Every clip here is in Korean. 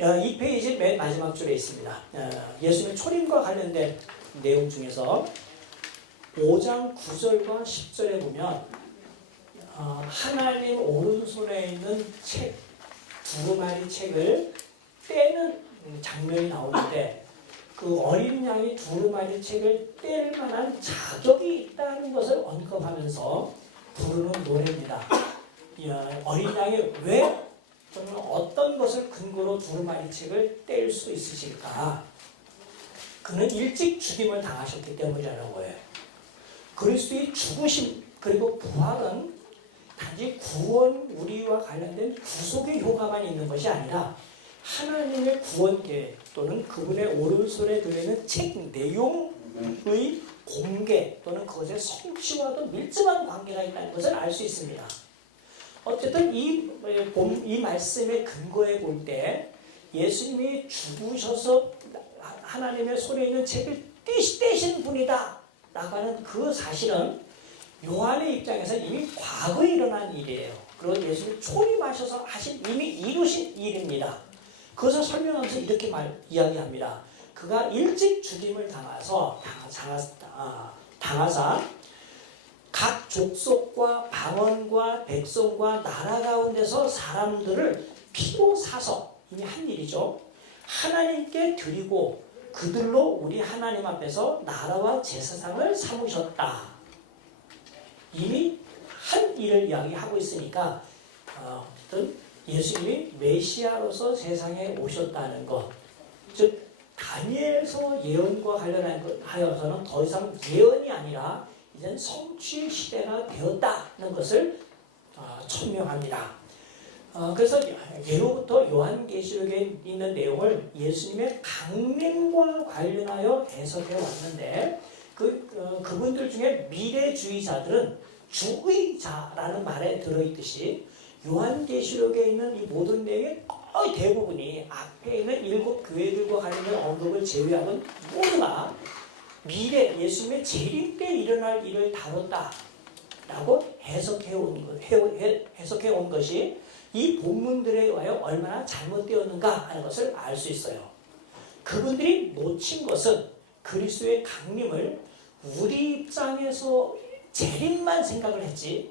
이 페이지 맨 마지막 줄에 있습니다. 예수님의 초림과 관련된 내용 중에서 5장 9절과 10절에 보면 하나님 오른손에 있는 책, 두루마리 책을 떼는 장면이 나오는데 그 어린 양이 두루마리 책을 뗄 만한 자격이 있다는 것을 언급하면서 부르는 노래입니다. 어린 양이 왜 또는 어떤 것을 근거로 두루마리 책을 뗄 수 있으실까? 그는 일찍 죽임을 당하셨기 때문이라는 거예요. 그리스도의 죽으심 그리고 부활은 단지 구원 우리와 관련된 구속의 효과만 있는 것이 아니라 하나님의 구원 계획 또는 그분의 오른손에 들어있는 책 내용의 공개 또는 그것의 성취와도 밀접한 관계가 있다는 것을 알 수 있습니다. 어쨌든 이 말씀의 근거에 볼 때 예수님이 죽으셔서 하나님의 손에 있는 책을 떼신 분이다 라고 하는 그 사실은 요한의 입장에서 이미 과거에 일어난 일이에요. 그리고 예수님이 초림하셔서 이미 이루신 일입니다. 그것을 설명하면서 이렇게 이야기합니다. 그가 일찍 죽임을 당하사 각 족속과 방언과 백성과 나라 가운데서 사람들을 피로 사서 이미 한 일이죠. 하나님께 드리고 그들로 우리 하나님 앞에서 나라와 제사장을 삼으셨다. 이미 한 일을 이야기하고 있으니까 어쨌든 예수님이 메시아로서 세상에 오셨다는 것, 즉 다니엘서 예언과 관련하여서는 더 이상 예언이 아니라 이젠 성취의 시대가 되었다는 것을 천명합니다. 그래서 예로부터 요한계시록에 있는 내용을 예수님의 강림과 관련하여 해석해 왔는데 그분들 중에 미래주의자들은 주의자라는 말에 들어있듯이 요한계시록에 있는 이 모든 내용의 거의 대부분이 앞에 있는 7 교회들과 관련된 언급을 제외하고는 모두가 미래 예수님의 재림 때 일어날 일을 다뤘다라고 해석해 온 것이 이 본문들에 의하여 얼마나 잘못되었는가 하는 것을 알 수 있어요. 그분들이 놓친 것은 그리스도의 강림을 우리 입장에서 재림만 생각을 했지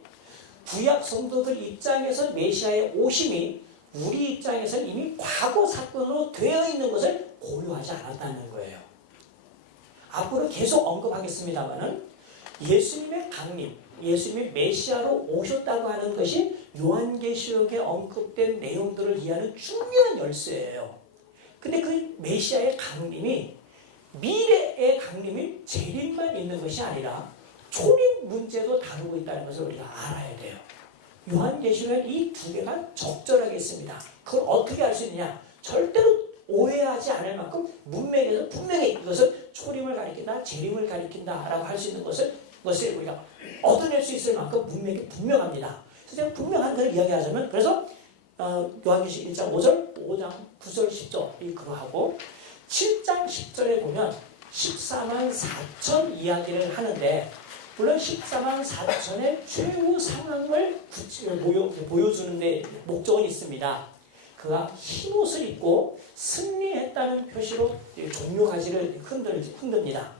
구약 성도들 입장에서 메시아의 오심이 우리 입장에서 이미 과거 사건으로 되어 있는 것을 고려하지 않았다는 거예요. 앞으로 계속 언급하겠습니다마는 예수님의 강림, 예수님이 메시아로 오셨다고 하는 것이 요한계시록에 언급된 내용들을 이해하는 중요한 열쇠예요. 근데 그 메시아의 강림이 미래의 강림이 재림만 있는 것이 아니라 초림 문제도 다루고 있다는 것을 우리가 알아야 돼요. 요한계시록에 이 두 개가 적절하게 있습니다. 그걸 어떻게 알 수 있느냐? 절대로 오해하지 않을 만큼 문맥에서 분명히 이것을 초림을 가리킨다, 재림을 가리킨다라고 할 수 있는 것을 우리가 얻어낼 수 있을 만큼 문맥이 분명합니다. 그래서 분명한 것을 이야기하자면 그래서 요한계시록 1장 5절, 5장 9절, 10절 그러하고 7장 10절에 보면 14만 4천 이야기를 하는데 물론 14만 4천의 최후 상황을 보여주는 데 목적은 있습니다. 그가 흰옷을 입고 승리했다는 표시로 종료 가지를 흔듭니다.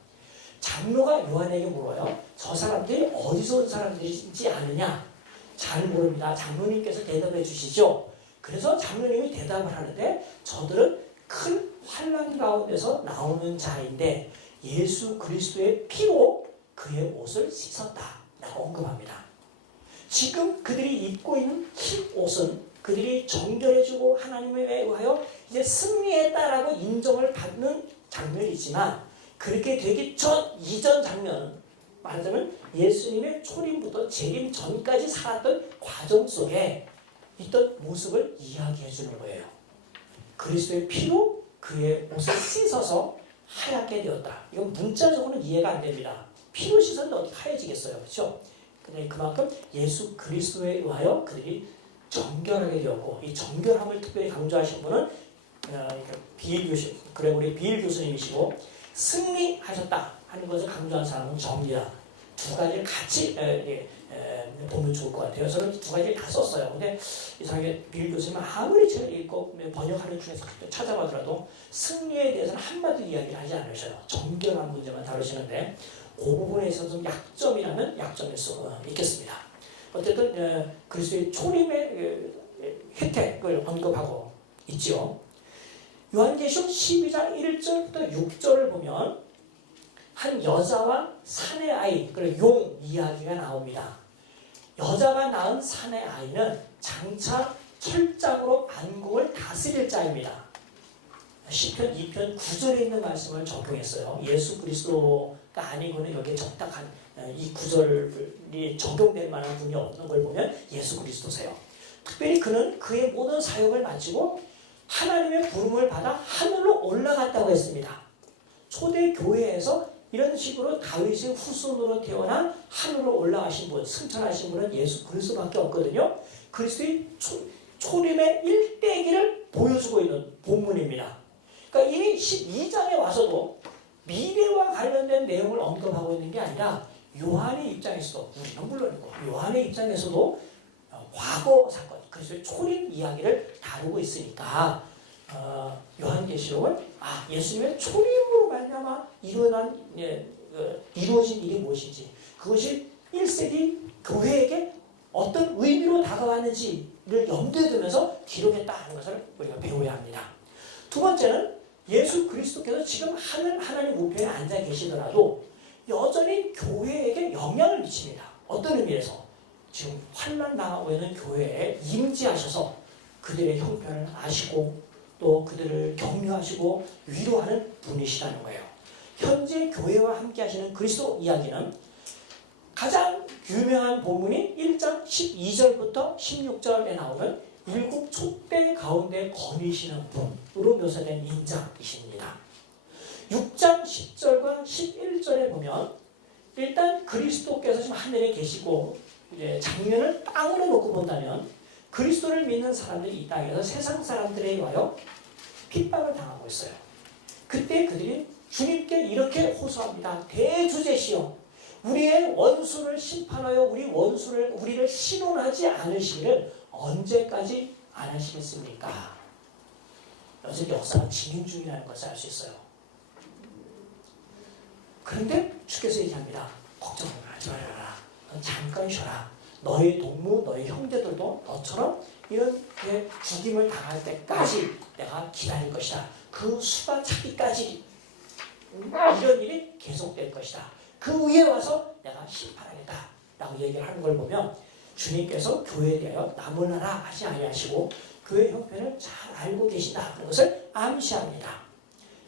장로가 요한에게 물어요. 저 사람들이 어디서 온 사람들이지 않느냐? 잘 모릅니다. 장로님께서 대답해 주시죠. 그래서 장로님이 대답을 하는데 저들은 큰 환난 가운데서 나오는 자인데 예수 그리스도의 피로 그의 옷을 씻었다라고 언급합니다. 지금 그들이 입고 있는 흰 옷은 그들이 정결해지고 하나님에 의하여 이제 승리했다라고 인정을 받는 장면이지만 그렇게 되기 이전 장면은 말하자면 예수님의 초림부터 재림 전까지 살았던 과정 속에 있던 모습을 이야기해 주는 거예요. 그리스도의 피로 그의 옷을 씻어서 하얗게 되었다. 이건 문자적으로는 이해가 안 됩니다. 피로 씻었는데 어떻게 하얘지겠어요? 그렇죠? 근데 그만큼 예수 그리스도에 의하여 그들이 정결하게 되었고 이 정결함을 특별히 강조하신 분은 그레고리 비일 교수님이시고 승리하셨다 하는 것을 강조한 사람은 저입니다. 두 가지를 같이 보면 보면 좋을 것 같아요. 저는 두 가지를 다 썼어요. 근데 이상하게 빌 교수님은 아무리 책을 읽고 번역하는 중에서 찾아보더라도 승리에 대해서는 한마디 이야기를 하지 않으셔요. 정결한 문제만 다루시는데 그 부분에 있어서 좀 약점이라면 약점일 수 있겠습니다. 어쨌든 그리스도의 초림의 혜택을 언급하고 있죠. 요한계시록 12장 1절부터 6절을 보면 한 여자와 사내 아이, 용 이야기가 나옵니다. 여자가 낳은 사내 아이는 장차 철장으로 만국을 다스릴 자입니다. 시편 2편 9절에 있는 말씀을 적용했어요. 예수 그리스도가 아니고는 여기에 적당한 이 구절이 적용될 만한 분이 없는 걸 보면 예수 그리스도세요. 특별히 그는 그의 모든 사역을 마치고 하나님의 부름을 받아 하늘로 올라갔다고 했습니다. 초대 교회에서 이런 식으로 다윗의 후손으로 태어난 하늘로 올라가신 분, 승천하신 분은 예수 그리스도밖에 없거든요. 그리스도의 초림의 일대기를 보여주고 있는 본문입니다. 그러니까 이미 12장에 와서도 미래와 관련된 내용을 언급하고 있는 게 아니라 요한의 입장에서도, 우리는 물론이고 요한의 입장에서도 과거 사건, 그리스도의 초림 이야기를 다루고 있으니까 요한계시록은 예수님의 초림으로 말미암아 이루어진 일이 무엇인지, 그것이 1세기 교회에게 어떤 의미로 다가왔는지를 염두에 두면서 기록했다는 것을 우리가 배워야 합니다. 두 번째는 예수 그리스도께서 지금 하나님 우편에 앉아 계시더라도 여전히 교회에게 영향을 미칩니다. 어떤 의미에서? 지금 환난 당하고 있는 교회에 임재하셔서 그들의 형편을 아시고 또 그들을 격려하시고 위로하는 분이시라는 거예요. 현재 교회와 함께 하시는 그리스도 이야기는 가장 유명한 본문이 1장 12절부터 16절에 나오는 일곱 촛대 가운데 거니시는 분으로 묘사된 인자이십니다. 6장 10절과 11절에 보면 일단 그리스도께서 지금 하늘에 계시고 장면을 땅으로 놓고 본다면 그리스도를 믿는 사람들이 이 땅에서 세상 사람들에 의하여 핍박을 당하고 있어요. 그때 그들이 주님께 이렇게 호소합니다. 대주제시여, 우리의 원수를 심판하여 우리를 신원하지 않으시기를 언제까지 안 하시겠습니까? 여전히 역사가 진행 중이라는 것을 알 수 있어요. 그런데 주께서 얘기합니다. 걱정하지 말아라. 잠깐 쉬어라. 너의 동무, 너의 형제들도 너처럼 이런 죽임을 당할 때까지 내가 기다릴 것이다. 그 수가 차기까지 이런 일이 계속될 것이다. 그 위에 와서 내가 심판하겠다 라고 얘기를 하는 걸 보면 주님께서 교회에 대하여 나무라라 하지 아니하시고 교회 형편을 잘 알고 계신다 하는 것을 암시합니다.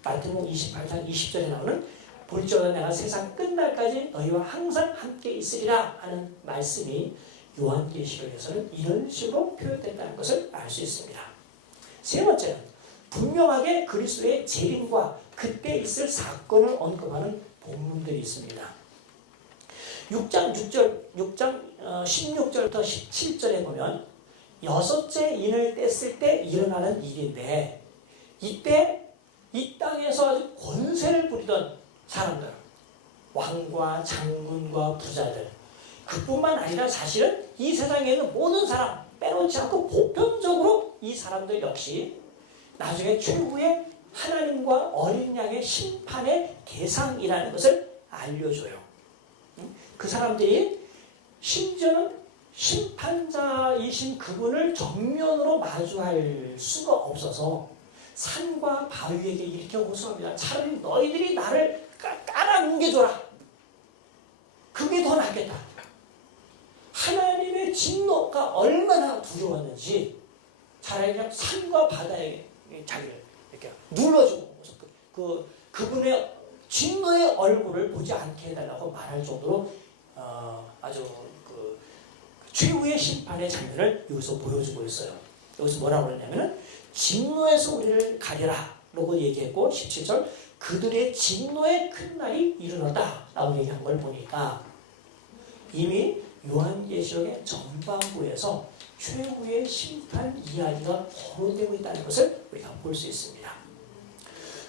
마태복음 28장 20절에 나오는 볼지어다 내가 세상 끝날까지 너희와 항상 함께 있으리라 하는 말씀이 요한계시록에서는 이런 식으로 표현된다는 것을 알 수 있습니다. 세 번째는 분명하게 그리스도의 재림과 그때 있을 사건을 언급하는 본문들이 있습니다. 6장 16절부터 17절에 보면 여섯째 인을 뗐을 때 일어나는 일인데, 이때 이 땅에서 아주 권세를 부리던 사람들, 왕과 장군과 부자들, 그뿐만 아니라 사실은 이 세상에 있는 모든 사람 빼놓지 않고 보편적으로 이 사람들 역시 나중에 최후의 하나님과 어린 양의 심판의 대상이라는 것을 알려줘요. 그 사람들이 심지어는 심판자이신 그분을 정면으로 마주할 수가 없어서 산과 바위에게 이렇게 호소합니다. 차라리 너희들이 나를 깔아 뭉개줘라. 그게 더 낫겠다. 하나님의 진노가 얼마나 두려웠는지 차라리 그냥 산과 바다에 자기를 이렇게 눌러주고 그분의 진노의 얼굴을 보지 않게 해달라고 말할 정도로 아주 최후의 심판의 장면을 여기서 보여주고 있어요. 여기서 뭐라고 그러냐면은 진노에서 우리를 가려라 라고 얘기했고 17절 그들의 진노의 큰 날이 이르렀다 라고 얘기한 걸 보니까 이미 요한계시록의 전반부에서 최후의 심판 이야기가 거론되고 있다는 것을 우리가 볼 수 있습니다.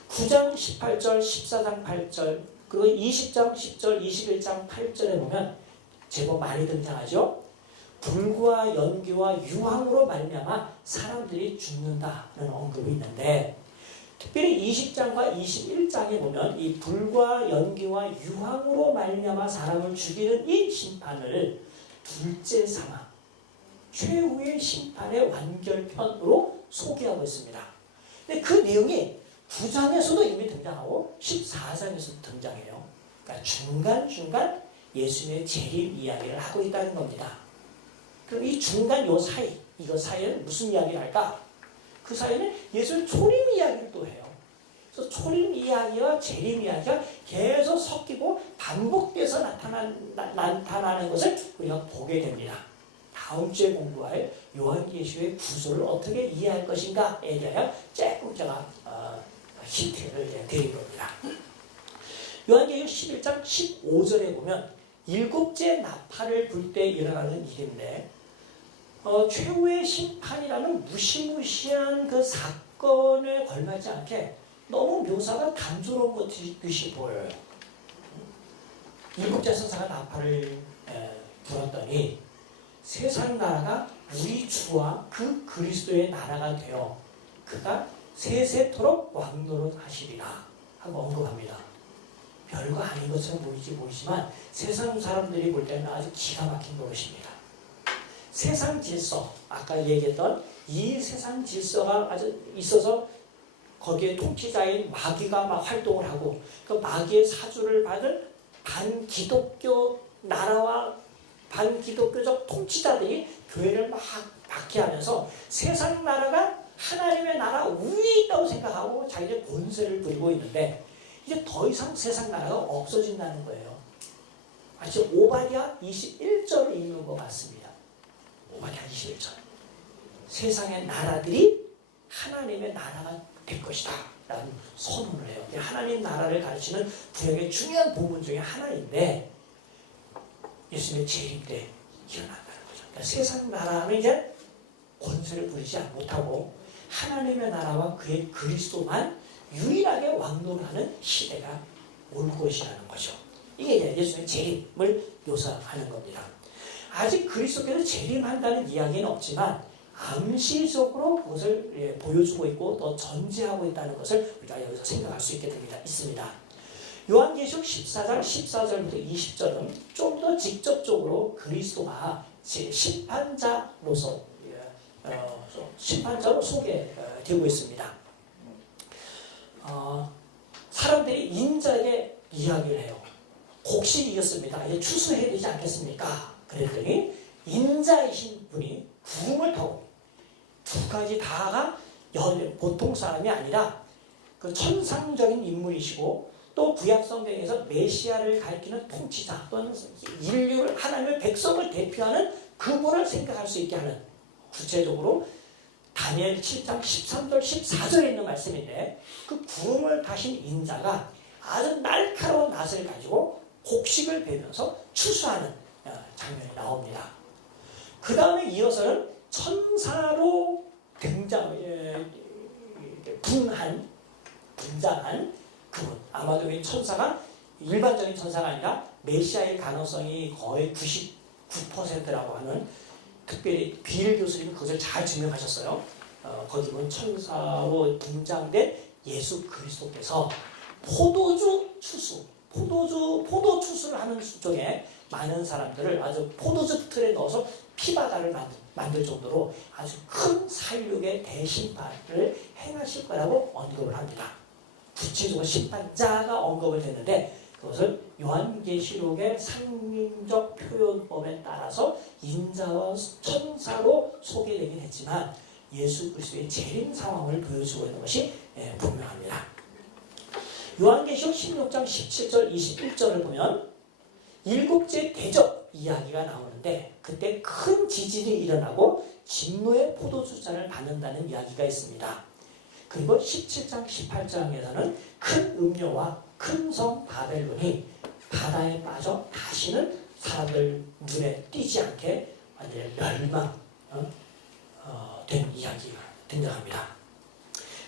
9장 18절, 14장 8절, 그리고 20장 10절, 21장 8절에 보면 제법 많이 등장하죠. 불과 연기와 유황으로 말미암아 사람들이 죽는다는 언급이 있는데 특별히 20장과 21장에 보면 이 불과 연기와 유황으로 말미암아 사람을 죽이는 이 심판을 둘째 사망, 최후의 심판의 완결편으로 소개하고 있습니다. 근데 그 내용이 9장에서도 이미 등장하고 14장에서도 등장해요. 그러니까 중간중간 예수님의 재림 이야기를 하고 있다는 겁니다. 그럼 이 중간 요 사이, 이거 사이에는 무슨 이야기를 할까? 그 사이에는 예수의 초림 이야기를 또 해요. 그래서 초림 이야기와 재림 이야기가 계속 섞이고 반복돼서 나타나는 것을 우리가 보게 됩니다. 다음 주에 공부할 요한계시의 구조를 어떻게 이해할 것인가에 대하여 조금 제가 힌트를 드릴 겁니다. 요한계시 11장 15절에 보면 일곱째 나팔을 불 때 일어나는 일인데 최후의 심판이라는 무시무시한 그 사건에 걸맞지 않게 너무 묘사가 단조로운 것이 보여요. 일곱째 천사가 나팔을 불었더니 세상 나라가 우리 주와 그 그리스도의 나라가 되어 그가 세세토록 왕노릇하시리라 하고 언급합니다. 별거 아닌 것처럼 보이지만 세상 사람들이 볼 때는 아주 기가 막힌 노릇입니다. 세상 질서, 아까 얘기했던 이 세상 질서가 아주 있어서 거기에 통치자인 마귀가 막 활동을 하고 그 마귀의 사주를 받은 반기독교 나라와 반기독교적 통치자들이 교회를 막 박해하면서 세상 나라가 하나님의 나라 위에 있다고 생각하고 자기의 권세를 부리고 있는데 이제 더 이상 세상 나라가 없어진다는 거예요. 마치 오바댜 21절을 읽는 것 같습니다. 오바댜 21절. 세상의 나라들이 하나님의 나라가 될 것이다 라는 선언을 해요. 하나님 나라를 가르치는 구약의 중요한 본문 중에 하나인데 예수님의 재림 때 일어난다는 거죠. 그러니까 세상 나라는 이제 권세를 부리지 못하고 하나님의 나라와 그의 그리스도만 유일하게 왕노하는 시대가 올 것이라는 거죠. 이게 이제 예수님의 재림을 묘사하는 겁니다. 아직 그리스도께서 재림한다는 이야기는 없지만 암시적으로 그것을 보여주고 있고 또 전제하고 있다는 것을 우리가 여기서 생각할 수 있게 있습니다. 요한계시록 14장 14절부터 20절은 좀 더 직접적으로 그리스도가 심판자로서 심판자로 소개되고 있습니다. 사람들이 인자에게 이야기를 해요. 곡식이 익었습니다. 이제 추수해야 되지 않겠습니까? 그랬더니 인자이신 분이 구름을 타고 두 가지 다가 보통 사람이 아니라 그 천상적인 인물이시고 또 구약 성경에서 메시아를 가리키는 통치자 또는 인류를 하나님의 백성을 대표하는 그분을 생각할 수 있게 하는 구체적으로 다니엘 7장 13절 14절에 있는 말씀인데 그 구름을 타신 인자가 아주 날카로운 낫을 가지고 곡식을 베면서 추수하는 장면이 나옵니다. 그 다음에 이어서는 천사로 분장한 그분. 아마도 이 천사가 일반적인 천사가 아니라 메시아의 가능성이 거의 99%라고 하는 특별히 빌 교수님이 그것을 잘 증명하셨어요. 거기 보면 천사로 분장된 예수 그리스도께서 포도 추수를 하는 쪽에 많은 사람들을 아주 포도주 틀에 넣어서 피바다를 만들 정도로 아주 큰 살육의 대심판을 행하실 거라고 언급을 합니다. 구체적으로 심판자가 언급을 했는데 그것을 요한계시록의 상징적 표현법에 따라서 인자와 천사로 소개되긴 했지만 예수 그리스도의 재림 상황을 보여주고 있는 것이 분명합니다. 요한계시록 16장 17절 21절을 보면 일곱째 대접 이야기가 나오는데 그때 큰 지진이 일어나고 진노의 포도주잔을 받는다는 이야기가 있습니다. 그리고 17장 18장에서는 큰 음료와 큰 성 바벨론이 바다에 빠져 다시는 사람들 눈에 띄지 않게 완전히 멸망된 이야기가 등장합니다.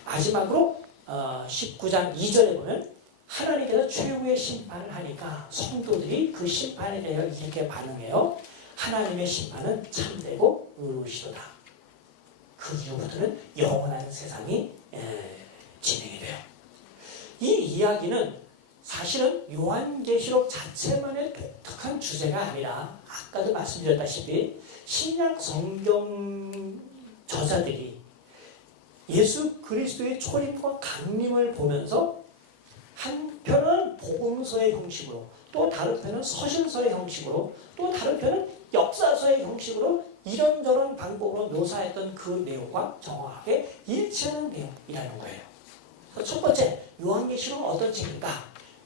마지막으로 19장 2절에 보면 하나님께서 최후의 심판을 하니까 성도들이 그 심판에 대해 이렇게 반응해요. 하나님의 심판은 참되고 의로우시도다. 그 이후부터는 영원한 세상이 진행이 돼요. 이 이야기는 사실은 요한계시록 자체만의 독특한 주제가 아니라 아까도 말씀드렸다시피 신약 성경 저자들이 예수 그리스도의 초림과 강림을 보면서 한편은 복음서의 형식으로, 또 다른 편은 서신서의 형식으로, 또 다른 편은 역사서의 형식으로 이런저런 방법으로 묘사했던 그 내용과 정확하게 일치하는 내용이라는 거예요. 첫 번째, 요한계시록은 어떤 책인가?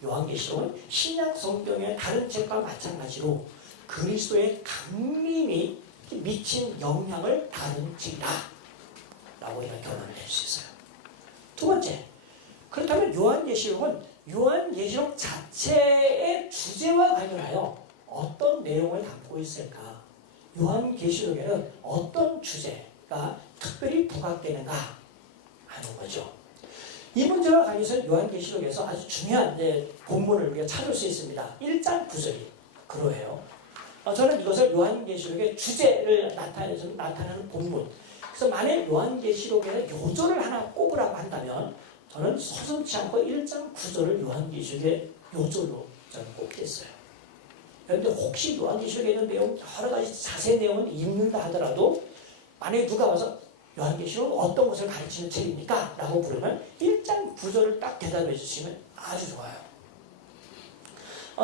요한계시록은 신약 성경의 다른 책과 마찬가지로 그리스도의 강림이 미친 영향을 다룬 책이다 라고 이렇게 결론을 낼 수 있어요. 두 번째, 그렇다면 요한계시록은 요한계시록 자체의 주제와 관련하여 어떤 내용을 담고 있을까? 요한계시록에는 어떤 주제가 특별히 부각되는가 하는 거죠. 이 문제와 관련해서 요한계시록에서 아주 중요한 본문을 우리가 찾을 수 있습니다. 1장 9절이 그러해요. 저는 이것을 요한계시록의 주제를 나타내는 본문. 그래서 만약 요한계시록에는 요절을 하나 꼽으라고 한다면 저는 서슴지 않고 1장 9절을 요한계시록의 요절로 저는 꼽겠어요. 그런데 혹시 요한계시록에 있는 내용 여러 가지 자세한 내용을 읽는다 하더라도 만약에 누가 와서 요한계시록은 어떤 것을 가르치는 책입니까? 라고 물으면 1장 9절을 딱 대답해 주시면 아주 좋아요.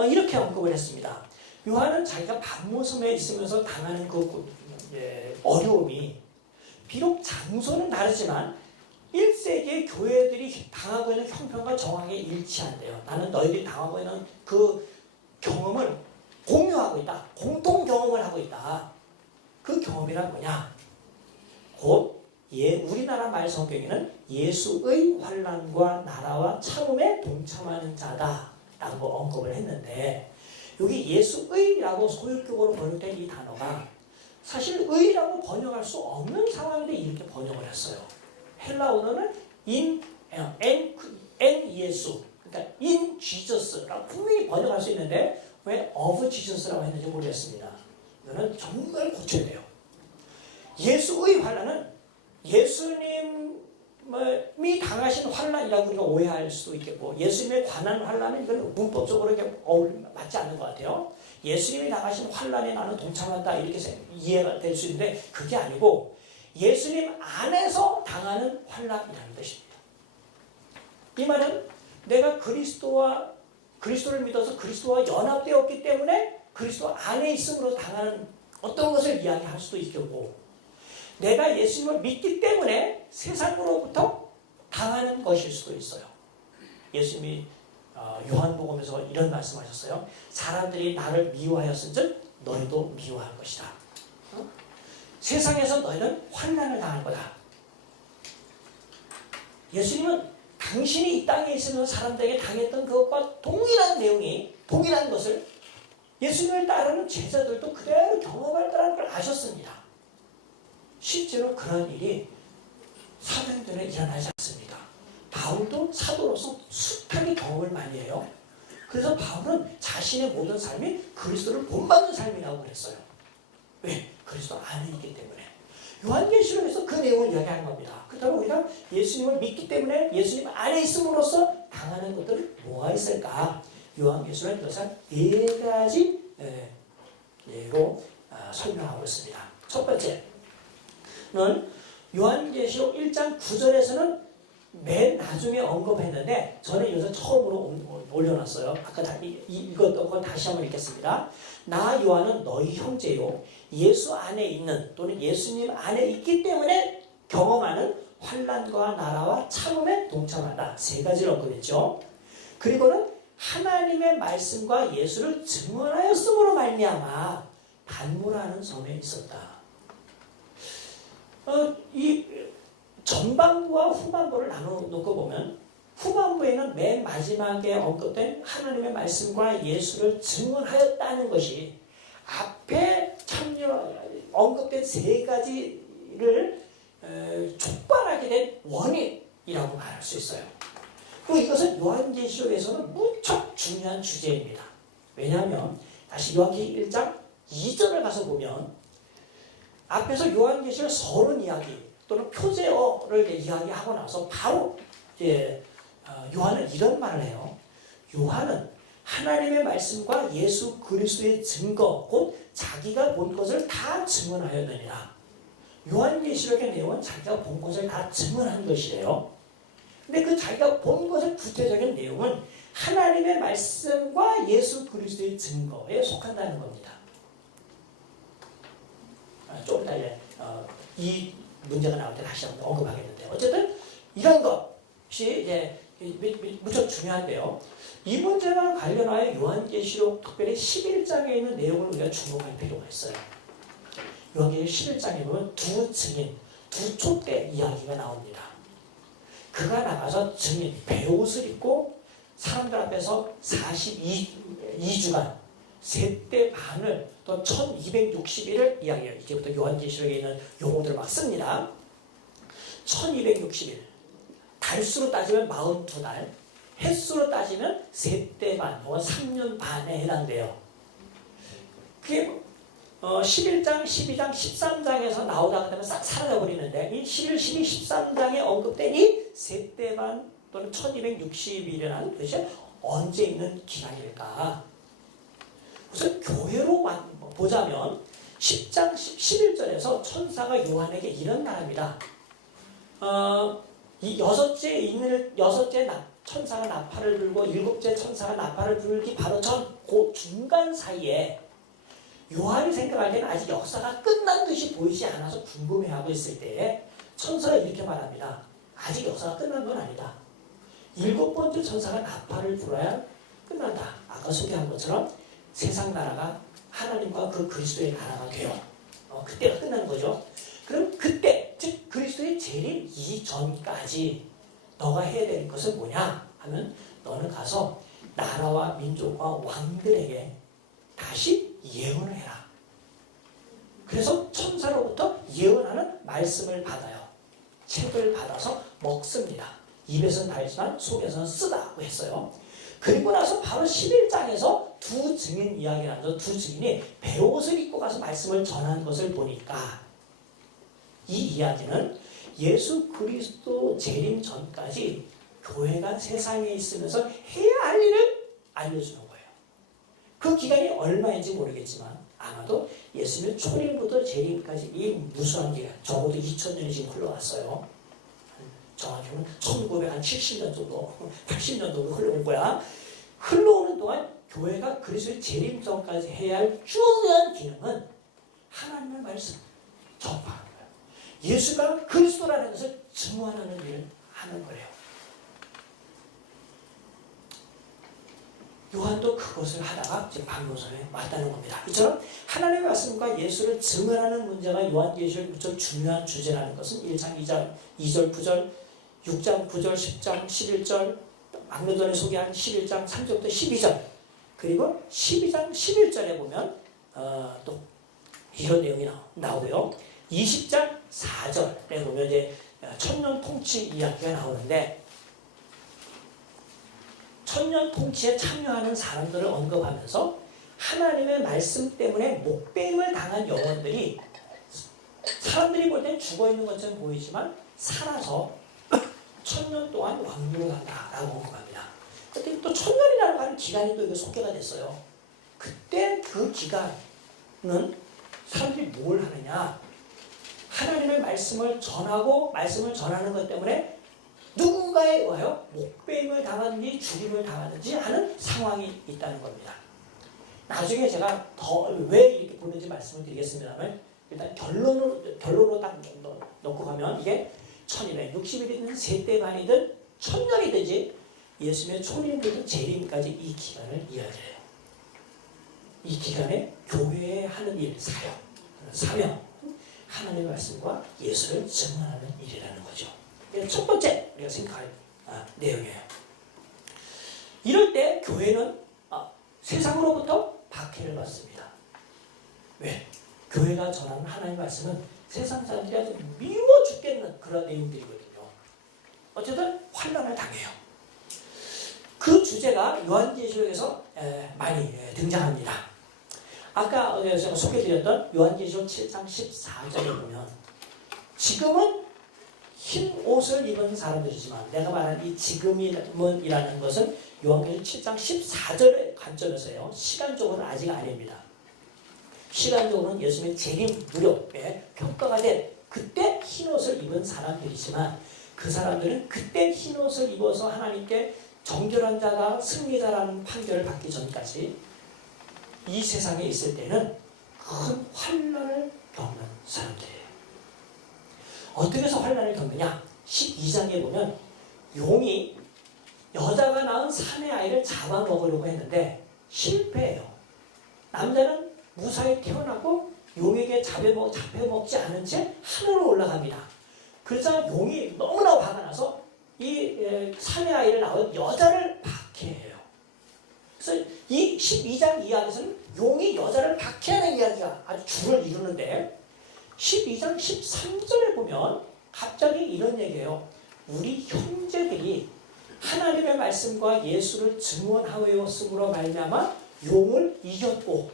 이렇게 언급을 했습니다. 요한은 자기가 patmos섬에 있으면서 당하는 그 어려움이 비록 장소는 다르지만 1세기의 교회들이 당하고 있는 형편과 정확하게 일치한대요. 나는 너희들이 당하고 있는 그 경험을 공유하고 있다. 공통 경험을 하고 있다. 그 경험이란 뭐냐? 곧 우리나라 말 성경에는 예수의 환난과 나라와 참음에 동참하는 자다라고 언급을 했는데 여기 예수의라고 소유격으로 번역된 이 단어가 사실 의라고 번역할 수 없는 상황인데 이렇게 번역을 했어요. 헬라어로는 in 예수, 그러니까 in Jesus라고 분명히 번역할 수 있는데 왜 of Jesus라고 했는지 모르겠습니다. 이거는 정말 고쳐야 돼요. 예수의 환난은 예수님이 당하신 환난이라고 우리가 오해할 수도 있겠고 예수님에 관한 환난은 이건 문법적으로 이렇게 맞지 않는 것 같아요. 예수님이 당하신 환난에 나는 동참한다 이렇게 이해가 될 수 있는데 그게 아니고 예수님 안에서 당하는 환난이라는 뜻입니다. 이 말은 내가 그리스도를 믿어서 그리스도와 연합되었기 때문에 그리스도 안에 있음으로 당하는 어떤 것을 이야기할 수도 있겠고 내가 예수님을 믿기 때문에 세상으로부터 당하는 것일 수도 있어요. 예수님이 요한복음에서 이런 말씀하셨어요. 사람들이 나를 미워하였은즉 너희도 미워할 것이다. 세상에서 너희는 환난을 당할 거다. 예수님은 당신이 이 땅에 있으면서 사람들에게 당했던 그것과 동일한 것을 예수님을 따르는 제자들도 그대로 경험할 거라는 걸 아셨습니다. 실제로 그런 일이 사도행전에 일어나지 않습니다. 바울도 사도로서 숱하게 경험을 많이 해요. 그래서 바울은 자신의 모든 삶이 그리스도를 본받는 삶이라고 그랬어요. 왜? 그리스도 안에 있기 때문에. 요한계시록에서 그 내용을 이야기하는 겁니다. 그렇다면 우리가 예수님을 믿기 때문에 예수님 안에 있음으로써 당하는 것들이 뭐가 있을까? 요한계시록은 이것을 4가지 예로 설명하고 있습니다. 첫 번째는 요한계시록 1장 9절에서는 맨 나중에 언급했는데 저는 이것을 처음으로 올려놨어요. 아까 읽었던 건 다시 한번 읽겠습니다. 나 요한은 너희 형제요 예수 안에 있는 또는 예수님 안에 있기 때문에 경험하는 환난과 나라와 참음에 동참한다. 3가지를 언급했죠. 그리고는 하나님의 말씀과 예수를 증언하였음으로 말미암아 단무라는 섬에 있었다. 이 전반부와 후반부를 나눠놓고 보면 후반부에는 맨 마지막에 언급된 하나님의 말씀과 예수를 증언하였다는 것이 앞에 언급된 3가지를 촉발하게 된 원인이라고 말할 수 있어요. 그리고 이것은 요한계시록에서는 무척 중요한 주제입니다. 왜냐하면 다시 요한계시록 1장 2절을 가서 보면 앞에서 요한계시록 서론 이야기 또는 표제어를 이야기하고 나서 바로 요한은 이런 말을 해요. 요한은 하나님의 말씀과 예수 그리스도의 증거 곧 자기가 본 것을 다 증언하였느니라. 요한계시록의 내용은 자기가 본 것을 다 증언한 것이래요. 근데 그 자기가 본 것의 구체적인 내용은 하나님의 말씀과 예수 그리스도의 증거에 속한다는 겁니다. 좀 이따 이 문제가 나올 때 다시 한번 언급하겠는데 어쨌든 이런 것이 이제 무척 중요한데요. 이 문제와 관련하여 요한계시록 특별히 11장에 있는 내용을 우리가 주목할 필요가 있어요. 요한계시록 11장에 보면 두 증인, 두 촛대 이야기가 나옵니다. 그가 나가서 증인, 베옷을 입고 사람들 앞에서 42주간 셋대 반을 또 1260일을 이야기해요. 이제부터 요한계시록에 있는 용어들을 막 씁니다. 1260일. 달수로 따지면 42달, 횟수로 따지면 셋대 반, 혹은 3년 반에 해당돼요. 그게 11장, 12장, 13장에서 나오다가 되면 싹 사라져버리는데 이 11, 12, 13장에 언급된 이 셋대 반 또는 1260일이라는 것이 언제 있는 기간일까? 우선 교회로 보자면 10장 11절에서 천사가 요한에게 이런 말합니다. 이 여섯째 천사가 나팔을 불고 일곱째 천사가 나팔을 불기 바로 전 그 중간 사이에 요한이 생각할 때는 아직 역사가 끝난 듯이 보이지 않아서 궁금해하고 있을 때에 천사가 이렇게 말합니다. 아직 역사가 끝난 건 아니다. 일곱 번째 천사가 나팔을 불어야 끝난다. 아까 소개한 것처럼 세상 나라가 하나님과 그 그리스도의 나라가 돼요. 그때가 끝난 거죠. 그럼 그때 즉 그리스도의 재림 이전까지 너가 해야 될 것은 뭐냐 하면 너는 가서 나라와 민족과 왕들에게 다시 예언을 해라. 그래서 천사로부터 예언하는 말씀을 받아요. 책을 받아서 먹습니다. 입에서는 달지만 속에서는 쓰다고 했어요. 그리고 나서 바로 11장에서 두 증인 이야기를 하면서 두 증인이 베옷을 입고 가서 말씀을 전하는 것을 보니까 이 이야기는 예수 그리스도 재림 전까지 교회가 세상에 있으면서 해야 할 일을 알려주는 거예요. 그 기간이 얼마인지 모르겠지만 아마도 예수님 초림부터 재림까지 이 무수한 기간, 적어도 2000년이 지금 흘러갔어요. 정확히는 1970년 정도, 80년 정도 흘러올 거야. 흘러오는 동안 교회가 그리스도의 재림 전까지 해야 할 중요한 기능은 하나님의 말씀 전파하는 거예요. 예수가 그리스도라는 것을 증언하는 일을 하는 거예요. 요한도 그것을 하다가 지금 방요선에 왔다는 겁니다. 이처럼 하나님의 말씀과 예수를 증언하는 문제가 요한계시록 무척 중요한 주제라는 것은 1장 2절 9절 6장 9절 10장 11절 방금 전에 소개한 11장 3절부터 12절 그리고 12장 11절에 보면 또 이런 내용이 나오고요. 20장 4절에 보면 이제 천년 통치 이야기가 나오는데 천년 통치에 참여하는 사람들을 언급하면서 하나님의 말씀 때문에 목배임을 당한 영혼들이 사람들이 볼 땐 죽어있는 것처럼 보이지만 살아서 천년 동안 왕국을 간다라고 언급합니다. 그때 또 천년이라고 하는 기간이 또 이거 소개가 됐어요. 그때 그 기간은 사람들이 뭘 하느냐? 하나님의 말씀을 전하고 말씀을 전하는 것 때문에 누군가에 의하여 목배임을 당하든지 죽임을 당하든지 하는 상황이 있다는 겁니다. 나중에 제가 더 왜 이렇게 보는지 말씀을 드리겠습니다만 일단 결론으로 딱 넣고 가면 이게 1260일이든 셋대 반이든 천년이든지 예수님의 초림부터 재림까지 이 기간을 이야기해요. 이 기간에 교회에 하는 일, 사명, 하나님의 말씀과 예수를 증언하는 일이라는 거죠. 첫 번째 우리가 생각할 내용이에요. 이럴 때 교회는 세상으로부터 박해를 받습니다. 왜? 교회가 전하는 하나님의 말씀은 세상 사람들이 아주 미워 죽겠는 그런 내용들이거든요. 어쨌든 환난을 당해요. 그 주제가 요한계시록에서 많이 등장합니다. 아까 제가 소개드렸던 요한계시록 7장 14절에 보면 지금은 흰 옷을 입은 사람들이지만 내가 말한 이 지금이라는 것은 요한계시록 7장 14절의 관점에서요. 시간적으로는 아직 아닙니다. 시간적으로는 예수님의 재림 무렵에 평가가 된 그때 흰 옷을 입은 사람들이지만 그 사람들은 그때 흰 옷을 입어서 하나님께 정결한 자가 승리자라는 판결을 받기 전까지 이 세상에 있을 때는 큰 환난을 겪는 사람들이에요. 어떻게 해서 환난을 겪느냐? 12장에 보면 용이 여자가 낳은 사내 아이를 잡아먹으려고 했는데 실패해요. 남자는 무사히 태어나고 용에게 잡혀먹지 않은 채 하늘로 올라갑니다. 그러자 용이 너무나 화가 나서 이 사내 아이를 낳은 여자를 박해해요. 그래서 이 12장 이야기에서는 용이 여자를 박해하는 이야기가 아주 줄을 이루는데 12장 13절에 보면 갑자기 이런 얘기예요. 우리 형제들이 하나님의 말씀과 예수를 증언하였음으로 말미암아 용을 이겼고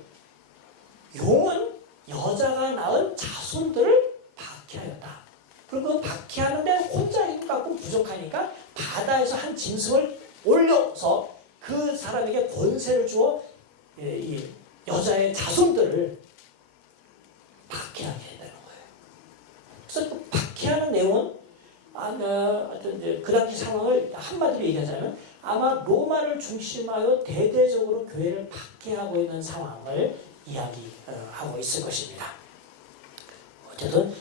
용은 여자가 낳은 자손들을 박해하였다. 그리고 박해하는데 혼자 힘 갖고 부족하니까 바다에서 한 짐승을 올려서 그 사람에게 권세를 주어 이 여자의 자손들을 박해하게 된다는 거예요. 그래서 그 박해하는 내용은 그 당시 상황을 한마디로 얘기하자면 아마 로마를 중심하여 대대적으로 교회를 박해하고 있는 상황을 이야기하고 있을 것입니다. 어쨌든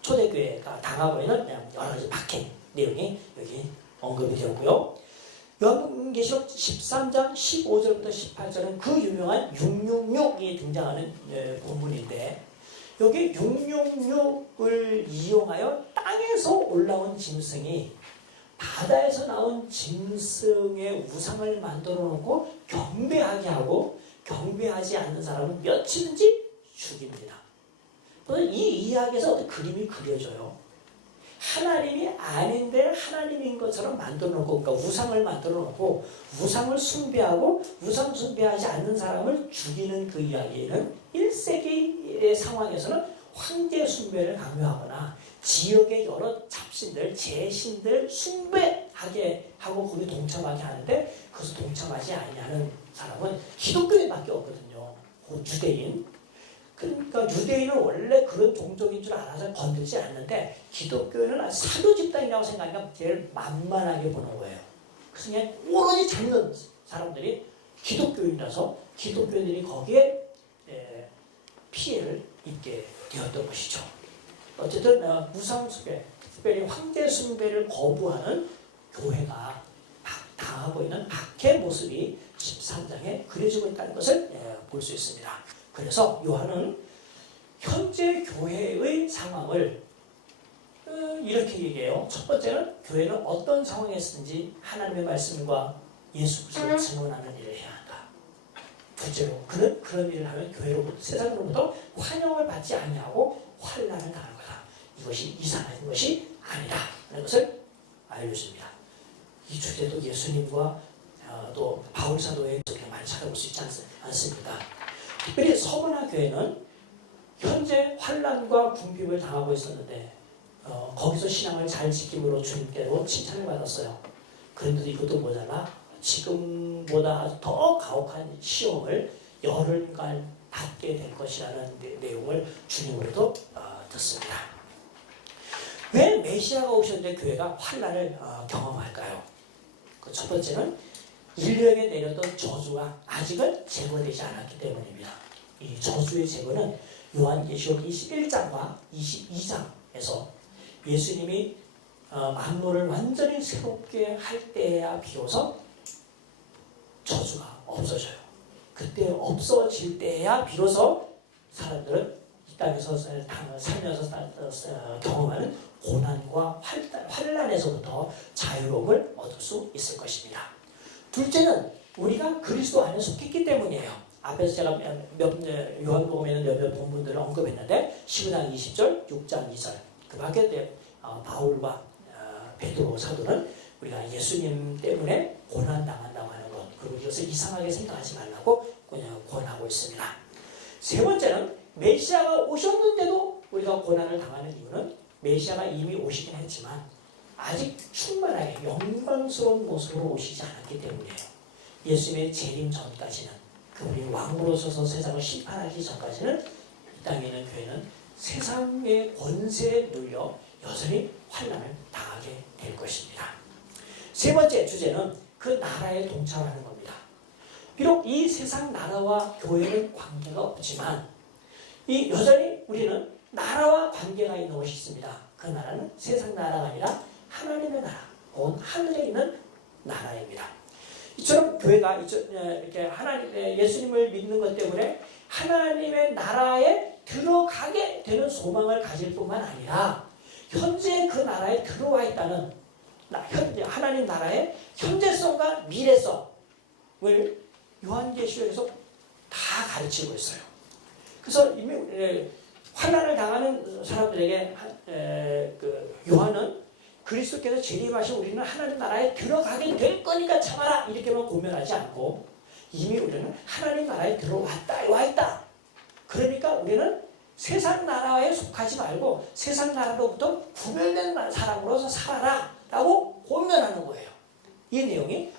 초대교회가 당하고 있는 여러 가지 박해 내용이 여기 언급이 되었고요. 요한계시록 13장 15절부터 18절은 그 유명한 666이 등장하는 본문인데 여기 666을 이용하여 땅에서 올라온 짐승이 바다에서 나온 짐승의 우상을 만들어 놓고 경배하게 하고 경배하지 않는 사람은 며칠인지 죽입니다. 이 이야기에서 어떤 그림이 그려져요. 하나님이 아닌데 하나님인 것처럼 만들어 놓고, 그러니까 우상을 만들어 놓고 우상을 숭배하고 우상 숭배하지 않는 사람을 죽이는 그 이야기는 1세기의 상황에서는 황제 숭배를 강요하거나 지역의 여러 잡신들, 제신들 숭배하게 하고 거기 동참하게 하는데 그것을 동참하지 아니하는 사람은 기독교인밖에 없거든요. 유대인. 그러니까 유대인은 원래 그런 종족인 줄 알아서 건들지 않는데 기독교인은 사도 집단이라고 생각하니까 제일 만만하게 보는 거예요. 그래서 그냥 오로지 잡는 사람들이 기독교인이라서 기독교인들이 거기에 피해를 입게 되었던 것이죠. 어쨌든 우상 숭배, 특별히 황제 숭배를 거부하는 교회가 당하고 있는 박해 모습이 13장에 그려지고 있다는 것을 볼 수 있습니다. 그래서 요한은 현재 교회의 상황을 이렇게 얘기해요. 첫 번째는 교회는 어떤 상황에 있는지 하나님의 말씀과 예수 그리스도를 증언하는 일을 해야 한다. 둘째로 그는 그런 일을 하면 교회로부터 세상으로부터 환영을 받지 아니하고 환난을 당할 거다. 이것이 이상한 것이 아니다 하는 것을 알려줍니다. 이 주제도 예수님과 또 바울 사도의 그렇게 많이 찾아볼 수 있지 않습니까? 특별히 서머나 교회는 현재 환난과 궁핍을 당하고 있었는데 거기서 신앙을 잘 지킴으로 주님께로 칭찬을 받았어요. 그런데도 이것도 모자라 지금보다 더 가혹한 시험을 열흘간 받게 될 것이라는 내용을 주님으로도 듣습니다. 왜 메시아가 오셨는데 교회가 환난을 경험할까요? 그 첫 번째는 인류에게 내렸던 저주가 아직은 제거되지 않았기 때문입니다. 이 저주의 제거는 요한계시록 21장과 22장에서 예수님이 만물을 완전히 새롭게 할 때야 비로소 저주가 없어져요. 그때 없어질 때야 비로소 사람들은 이 땅에서 살면서 경험하는 고난과 환난에서부터 자유로움을 얻을 수 있을 것입니다. 둘째는 우리가 그리스도 안에 속했기 때문이에요. 앞에서 제가 요한복음에는 몇몇 본문들을 언급했는데 15장 20절, 6장 2절 그 밖에 바울과 베드로 사도는 우리가 예수님 때문에 고난당한다고 하는 것 그리고 이것을 이상하게 생각하지 말라고 그냥 권하고 있습니다. 세 번째는 메시아가 오셨는데도 우리가 고난을 당하는 이유는 메시아가 이미 오시긴 했지만 아직 충만하게 영광스러운 모습으로 오시지 않았기 때문이에요. 예수님의 재림 전까지는, 그분이 왕으로 서서 세상을 심판하기 전까지는 이 땅에 있는 교회는 세상의 권세에 눌려 여전히 환난을 당하게 될 것입니다. 세 번째 주제는 그 나라에 동참하는 겁니다. 비록 이 세상 나라와 교회는 관계가 없지만 이 여전히 우리는 나라와 관계가 있는 것이 있습니다. 그 나라는 세상 나라가 아니라 하나님의 나라, 온 하늘에 있는 나라입니다. 이처럼 교회가 이렇게 예수님을 믿는 것 때문에 하나님의 나라에 들어가게 되는 소망을 가질 뿐만 아니라 현재 그 나라에 들어와 있다는 하나님 나라의 현재성과 미래성을 요한계시록에서 다 가르치고 있어요. 그래서 이미 환난을 당하는 사람들에게 요한은 그리스도께서 재림하신 우리는 하나님 나라에 들어가게 될 거니까 참아라 이렇게만 고면하지 않고 이미 우리는 하나님 나라에 들어왔다 와 있다. 그러니까 우리는 세상 나라에 속하지 말고 세상 나라로부터 구별된 사람으로서 살아라 라고 고면하는 거예요. 이 내용이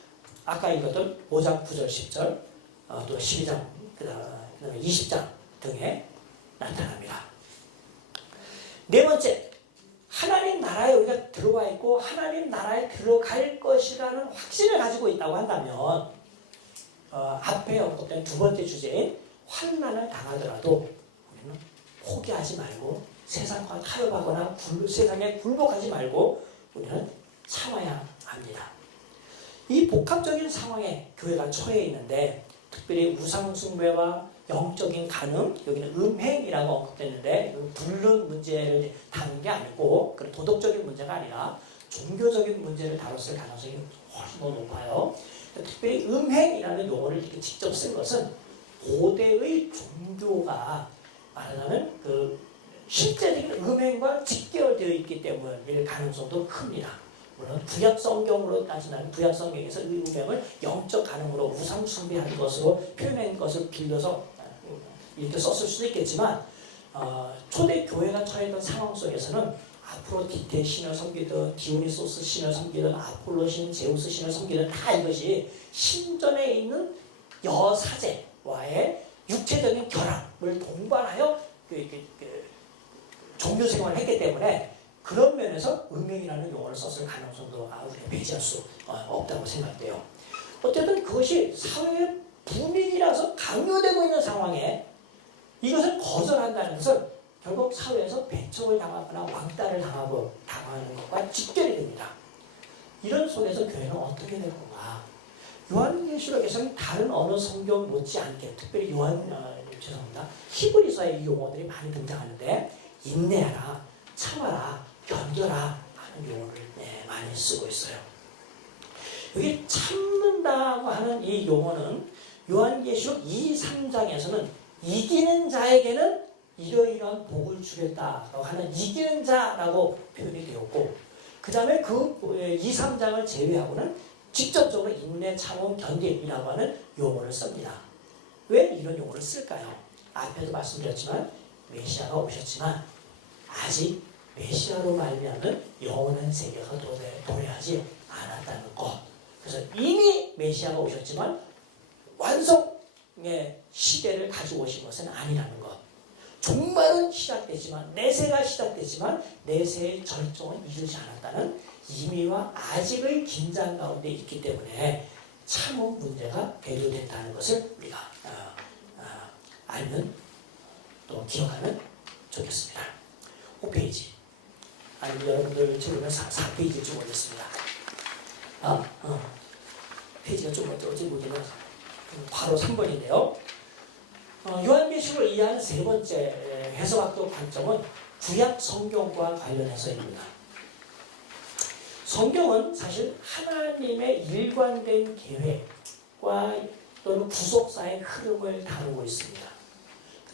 아까 읽었던 5장 9절 10절 또 12장 그다음에 20장 등에 나타납니다. 네 번째, 하나님 나라에 우리가 들어와 있고 하나님 나라에 들어갈 것이라는 확신을 가지고 있다고 한다면 앞에 언급된 두 번째 주제인 환난을 당하더라도 우리는 포기하지 말고 세상과 타협하거나 세상에 굴복하지 말고 우리는 참아야 합니다. 이 복합적인 상황에 교회가 처해 있는데 특별히 우상숭배와 영적인 간음, 여기는 음행이라고 언급됐는데 불륜 문제를 다룬 게 아니고 그런 도덕적인 문제가 아니라 종교적인 문제를 다뤘을 가능성이 훨씬 더 높아요. 특별히 음행이라는 용어를 이렇게 직접 쓴 것은 고대의 종교가 말하자면 실제적인 음행과 직결되어 있기 때문일 가능성도 큽니다. 물론 구약 성경으로 따지면 구약 성경에서 이 음행을 영적 간음으로 우상 숭배하는 것으로 표현한 것을 빌려서 이렇게 썼을 수도 있겠지만 초대 교회가 처했던 상황 속에서는 아프로디테 신을 섬기든 디오니소스 신을 섬기든 아폴로 신, 제우스 신을 섬기든 다 이것이 신전에 있는 여사제와의 육체적인 결합을 동반하여 종교 생활을 했기 때문에 그런 면에서 음행이라는 용어를 썼을 가능성도 우리가 배제할 수 없다고 생각돼요. 어쨌든 그것이 사회의 분위기라서 강요되고 있는 상황에 이것을 거절한다는 것은 결국 사회에서 배척을 당하거나 왕따를 당하는 것과 직결이 됩니다. 이런 속에서 교회는 어떻게 될 건가? 요한계시록에서는 다른 어느 성경 못지않게 특별히 히브리서의 이 용어들이 많이 등장하는데 인내하라, 참아라, 견뎌라 하는 용어를 많이 쓰고 있어요. 여기 참는다고 하는 이 용어는 요한계시록 2, 3장에서는 이기는 자에게는 이러이러한 복을 주겠다라고 하는 이기는 자라고 표현이 되었고 그 다음에 그 2, 3장을 제외하고는 직접적으로 인내, 참음, 견딜이라고 하는 용어를 씁니다. 왜 이런 용어를 쓸까요? 앞에도 말씀드렸지만 메시아가 오셨지만 아직 메시아로 말미암은 영원한 세계가 도래하지 않았다는 것. 그래서 이미 메시아가 오셨지만 완성의 시대를 가지고 오신 것은 아니라는 것. 종말은 시작되지만 내세가 시작되지만 내세의 절정은 이르지 않았다는 이미와 아직의 긴장 가운데 있기 때문에 참음 문제가 대두된다는 것을 우리가 알면 또 기억하면 좋겠습니다. 5페이지 아니면 여러분들 지금 4페이지쯤 올렸습니다. 페이지가 좀 어찌 보기는 바로 3번인데요. 요한계시록을 이해하는 세 번째 해석학적 관점은 구약 성경과 관련해서입니다. 성경은 사실 하나님의 일관된 계획과 또는 구속사의 흐름을 다루고 있습니다.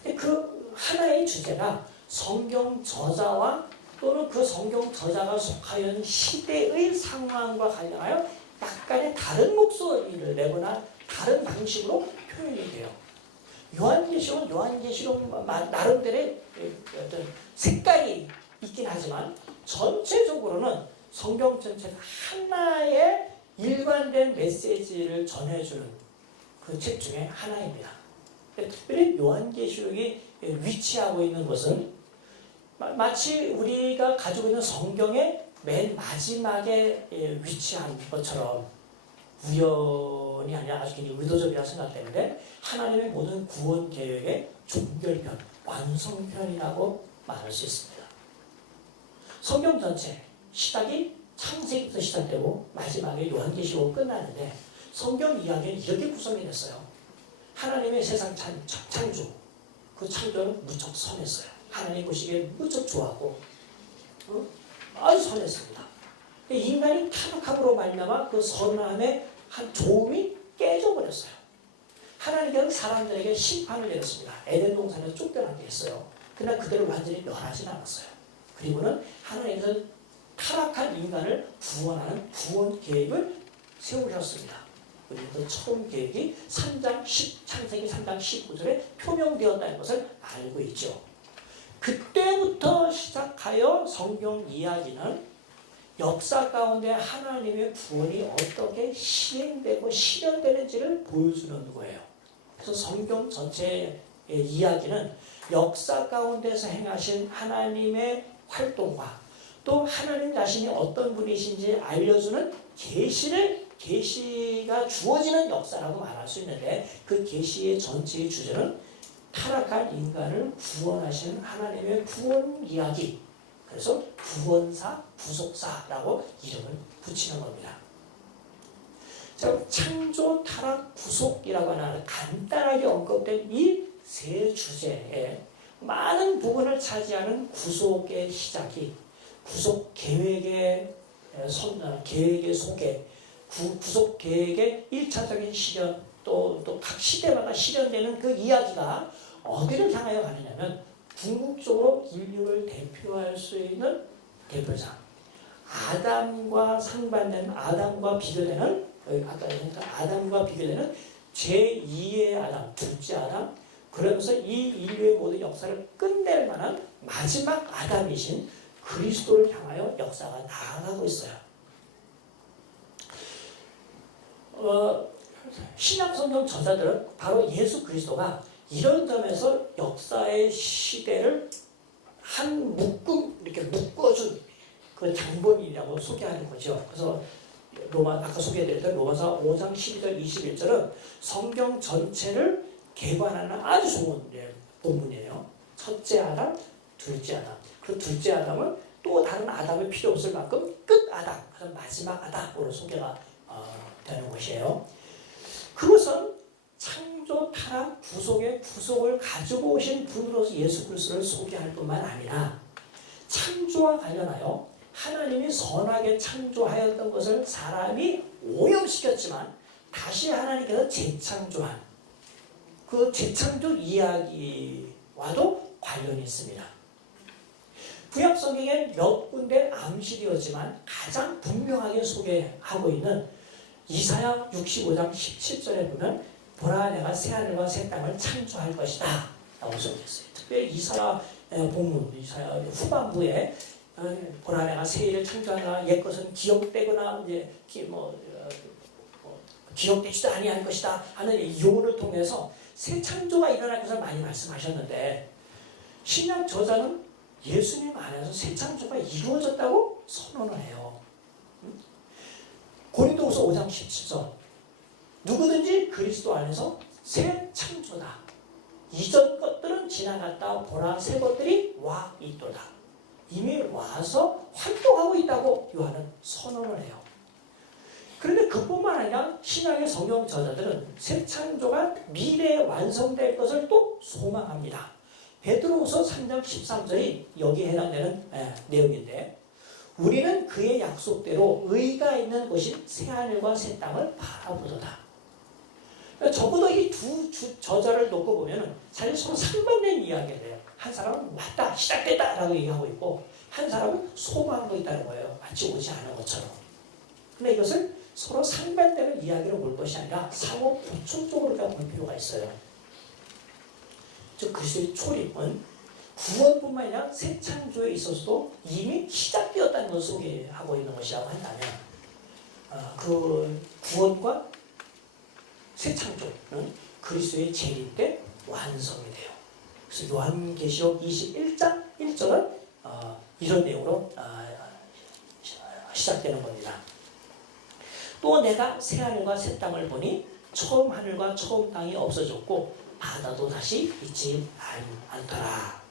근데 그 하나의 주제가 성경 저자와 또는 그 성경 저자가 속하여 시대의 상황과 관련하여 약간의 다른 목소리를 내거나 다른 방식으로 표현이 돼요. 요한계시록은 요한계시록 나름대로의 어떤 색깔이 있긴 하지만 전체적으로는 성경 전체가 하나의 일관된 메시지를 전해주는 그 책 중에 하나입니다. 특별히 요한계시록이 위치하고 있는 것은 마치 우리가 가지고 있는 성경의 맨 마지막에 위치한 것처럼 우연이 아니라 아주 굉장히 의도적이라 생각되는데 하나님의 모든 구원 계획의 종결편, 완성편이라고 말할 수 있습니다. 성경 전체 시작이 창세기부터 시작되고 마지막에 요한계시록으로 끝나는데 성경 이야기는 이렇게 구성이 됐어요. 하나님의 세상 창조, 그 창조는 무척 선했어요. 하나님 보시기에 무척 좋아하고 아주 선했습니다. 인간이 타락함으로 말미암아 그 선함의 한 조음이 깨져버렸어요. 하나님께서는 사람들에게 심판을 내렸습니다. 에덴 동산에서 쫓겨나게 했어요. 그러나 그들을 완전히 멸하진 않았어요. 그리고는 하나님께서 타락한 인간을 구원하는 구원 계획을 세우셨습니다. 그래서 처음 계획이 창세기 3장 19절에 표명되었다는 것을 알고 있죠. 그때부터 시작하여 성경 이야기는 역사 가운데 하나님의 구원이 어떻게 시행되고 실현되는지를 보여주는 거예요. 그래서 성경 전체의 이야기는 역사 가운데서 행하신 하나님의 활동과 또 하나님 자신이 어떤 분이신지 알려주는 계시가 주어지는 역사라고 말할 수 있는데 그 계시의 전체의 주제는 타락한 인간을 구원하시는 하나님의 구원 이야기. 그래서 구원사, 구속사라고 이름을 붙이는 겁니다. 자, 창조, 타락, 구속이라고 하는 간단하게 언급된 이 세 주제에 많은 부분을 차지하는 구속의 시작이 구속 계획의 소개, 구속 계획의 1차적인 실현, 또 각 시대마다 실현되는 그 이야기가 어디를 향하여 가느냐면 궁극적으로 인류를 대표할 수 있는 대표자 아담과 상반된 아담과 비교되는 아까 아담과 비교되는 제2의 아담, 둘째 아담 그러면서 이 인류의 모든 역사를 끝낼 만한 마지막 아담이신 그리스도를 향하여 역사가 나아가고 있어요. 신약 성경 저자들은 바로 예수 그리스도가 이런 점에서 역사의 시대를 한 이렇게 묶어준 그 장본인이라고 소개하는 거죠. 그래서 아까 소개해드렸던 로마서 5장 12절 21절은 성경 전체를 개관하는 아주 좋은 본문이에요. 첫째 아담, 둘째 아담. 그 둘째 아담은 또 다른 아담이 필요 없을 만큼 끝 아담, 그래서 마지막 아담으로 소개가 되는 것이에요. 그것은 창조, 타락, 구속을 가지고 오신 분으로서 예수 그리스도를 소개할 뿐만 아니라 창조와 관련하여 하나님이 선하게 창조하였던 것을 사람이 오염시켰지만 다시 하나님께서 재창조한 그 재창조 이야기와도 관련이 있습니다. 구약 성경에 몇 군데 암시되었지만 가장 분명하게 소개하고 있는 이사야 65장 17절에 보면 보라 내가 새하늘과 새 땅을 창조할 것이다 라고 적혀있어요. 특별히 이사야 본문, 이사야 후반부에 보라 내가 새 일을 창조하나 옛것은 기억되거나 기억되지도 아니할 것이다 하는 이유를 통해서 새 창조가 일어날 것을 많이 말씀하셨는데 신약 저자는 예수님 안에서 새 창조가 이루어졌다고 선언을 해요. 고린도후서 5장 17절 누구든지 그리스도 안에서 새 창조다. 이전 것들은 지나갔다 보라 새 것들이 와 있도다. 이미 와서 활동하고 있다고 요한은 선언을 해요. 그런데 그뿐만 아니라 신약의 성경 저자들은 새 창조가 미래에 완성될 것을 또 소망합니다. 베드로후서 3장 13절이 여기에 해당되는 내용인데 우리는 그의 약속대로 의가 있는 곳인 새하늘과 새 땅을 바라보도다. 적어도 이 두 저자를 놓고 보면 사실 서로 상반된 이야기를 해요. 한 사람은 왔다, 시작됐다 라고 얘기하고 있고 한 사람은 소망하고 있다는 거예요. 마치 오지 않은 것처럼. 근데 이것을 서로 상반되는 이야기로 볼 것이 아니라 상호 보충적으로 볼 필요가 있어요. 즉 그리스도의 초림은 구원뿐만 아니라 새 창조에 있어서도 이미 시작되었다는 것을 소개하고 있는 것이라고 한다면 그 구원과 새 창조는 그리스도의 재림 때 완성이 돼요. 그래서 요한계시록 21장 1절은 이런 내용으로 시작되는 겁니다. 또 내가 새 하늘과 새 땅을 보니 처음 하늘과 처음 땅이 없어졌고 바다도 다시 있지 않더라.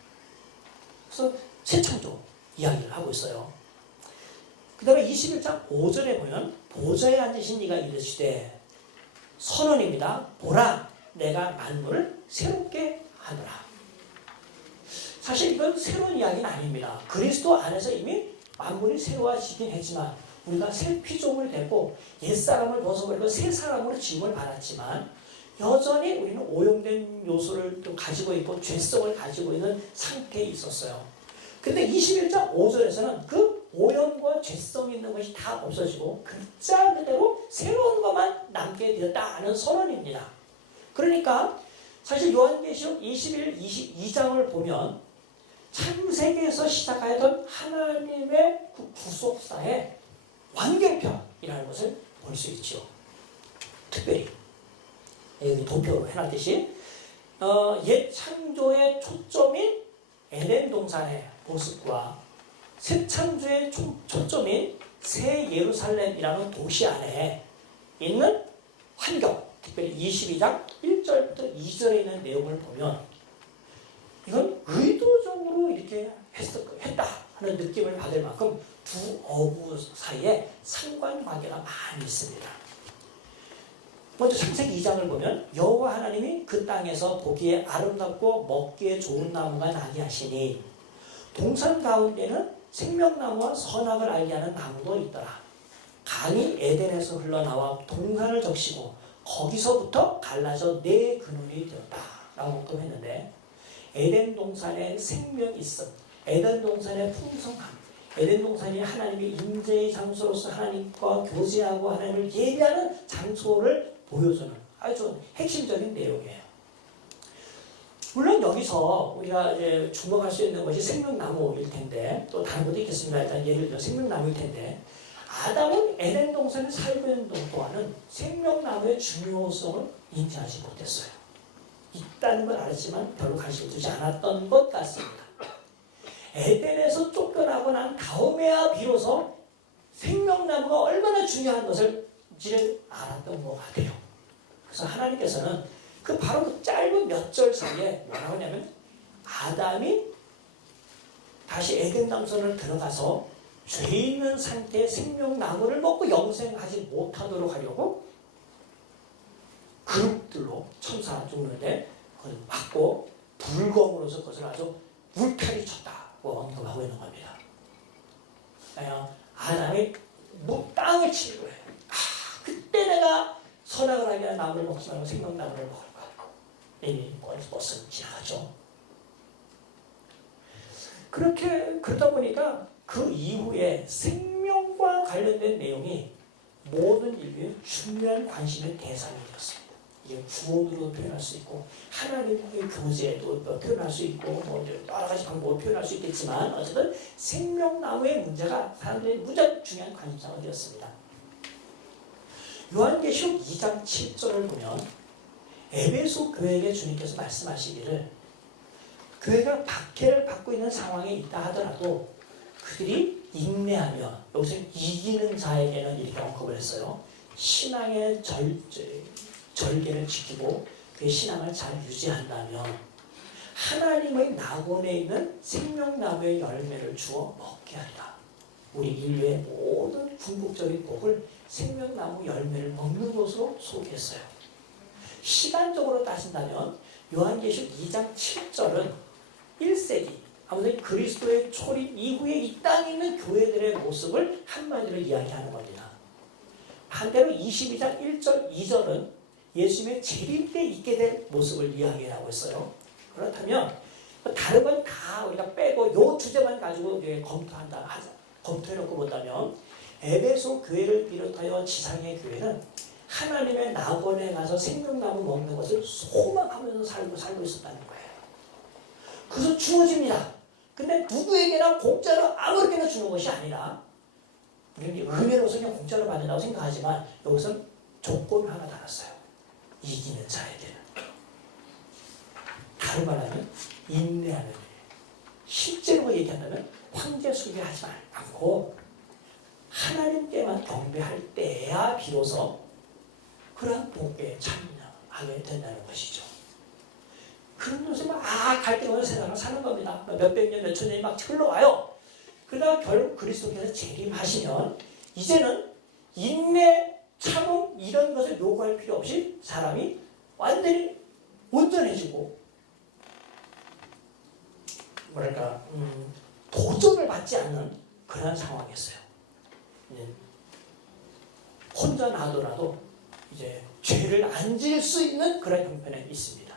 그래서 새 창조 이야기를 하고 있어요. 그 다음에 21장 5절에 보면 보좌에 앉으신 이가 이르시되 선언입니다. 보라 내가 만물을 새롭게 하노라. 사실 이건 새로운 이야기는 아닙니다. 그리스도 안에서 이미 만물이 새로워지긴 했지만 우리가 새 피조물이 되고 옛사람을 벗어버리고 새 사람으로 지음을 받았지만 여전히 우리는 오염된 요소를 또 가지고 있고 죄성을 가지고 있는 상태에 있었어요. 근데 21장 5절에서는 그 오염과 죄성이 있는 것이 다 없어지고 글자 그대로 새로운 것만 남게 되었다는 선언입니다. 그러니까 사실 요한계시록 21, 22장을 보면 창세기에서 시작하였던 하나님의 그 구속사의 완결편이라는 것을 볼 수 있죠. 특별히 여기 도표로 해놨듯이 옛 창조의 초점인 에덴 동산의 모습과 새 창조의 초점인 새 예루살렘이라는 도시 안에 있는 환경, 특별히 22장 1절부터 2절에 있는 내용을 보면 이건 의도적으로 이렇게 했다 하는 느낌을 받을 만큼 두 어구 사이에 상관관계가 많이 있습니다. 먼저 창세기 2장을 보면 여호와 하나님이 그 땅에서 보기에 아름답고 먹기에 좋은 나무가 나게 하시니 동산 가운데는 생명나무와 선악을 알게 하는 나무도 있더라. 강이 에덴에서 흘러나와 동산을 적시고 거기서부터 갈라져 네 그늘이 되었다 라고 했는데 에덴 동산에 생명이 있음, 에덴 동산의 풍성함, 에덴 동산이 하나님의 임재의 장소로서 하나님과 교제하고 하나님을 예배하는 장소를 보여주는 아주 핵심적인 내용이에요. 물론 여기서 우리가 이제 주목할 수 있는 것이 생명나무일 텐데 또 다른 것도 있겠습니다. 일단 예를 들어 생명나무일 텐데 아담은 에덴 동산에 살고 있는 동안은 생명나무의 중요성을 인지하지 못했어요. 있다는 걸 알았지만 별로 관심을 두지 않았던 것 같습니다. 에덴에서 쫓겨나고 난 다음에야 비로소 생명나무가 얼마나 중요한 것을 알았던 것 같아요. 그래서 하나님께서는 바로 그 짧은 몇 절 사이에 뭐라고 하냐면 아담이 다시 에덴 동산을 들어가서 죄 있는 상태의 생명나무를 먹고 영생하지 못하도록 하려고 그룹들로 천사 죽는데 그걸 막고 불검으로서 그것을 아주 물타기 쳤다고 언급하고 있는 겁니다. 아담이 땅을 치는 거예요. 그때 내가 선악을 하게 하는 나무를 먹지 말고 생명나무를 먹을 거야. 이미 벌써 지나가죠. 그러다 보니까 그 이후에 생명과 관련된 내용이 모든 인류의 중요한 관심의 대상이 되었습니다. 이게 구원으로 표현할 수 있고 하나님과의 교제도 표현할 수 있고 여러 가지 방법으로 표현할 수 있겠지만 어쨌든 생명나무의 문제가 사람들의 무척 중요한 관심사가 되었습니다. 요한계시록 2장 7절을 보면 에베소 교회에게 주님께서 말씀하시기를 교회가 박해를 받고 있는 상황에 있다 하더라도 그들이 인내하며 여기서 이기는 자에게는 이렇게 언급을 했어요. 신앙의 절개를 지키고 그 신앙을 잘 유지한다면 하나님의 낙원에 있는 생명나무의 열매를 주어 먹게 하리라. 우리 인류의 모든 궁극적인 복을 생명나무 열매를 먹는 것으로 소개했어요. 시간적으로 따진다면 요한계시록 2장 7절은 1세기 아무튼 그리스도의 초림 이후에 이 땅에 있는 교회들의 모습을 한마디로 이야기하는 겁니다. 반대로 22장 1절 2절은 예수님의 재림 때 있게 될 모습을 이야기하고 있어요. 그렇다면 다른 건 다 우리가 빼고 요 주제만 가지고 검토해놓고 본다면 에베소 교회를 비롯하여 지상의 교회는 하나님의 낙원에 가서 생명나무 먹는 것을 소망하면서 살고 있었다는 거예요. 그래서 주어집니다. 근데 누구에게나 공짜로 아무렇게나 주는 것이 아니라 우리는 은혜로서 그냥 공짜로 받는다고 생각하지만 여기서는 조건을 하나 달았어요. 이기는 자에게는. 다른 말하면 인내하는 일. 실제로 얘기한다면 황제 숭배하지 않고 하나님께만 경배할 때야 비로소 그러한 복에 참여하게 된다는 것이죠. 그런 것을 갈 때마다 세상을 사는 겁니다. 몇백 년, 몇천 년이 막 흘러와요. 그러다가 결국 그리스도께서 재림하시면 이제는 인내, 참음 이런 것을 요구할 필요 없이 사람이 완전히 온전해지고 뭐랄까 도전을 받지 않는 그런 상황이었어요. 혼자 놔두라도 이제 죄를 안 지을 수 있는 그런 형편에 있습니다.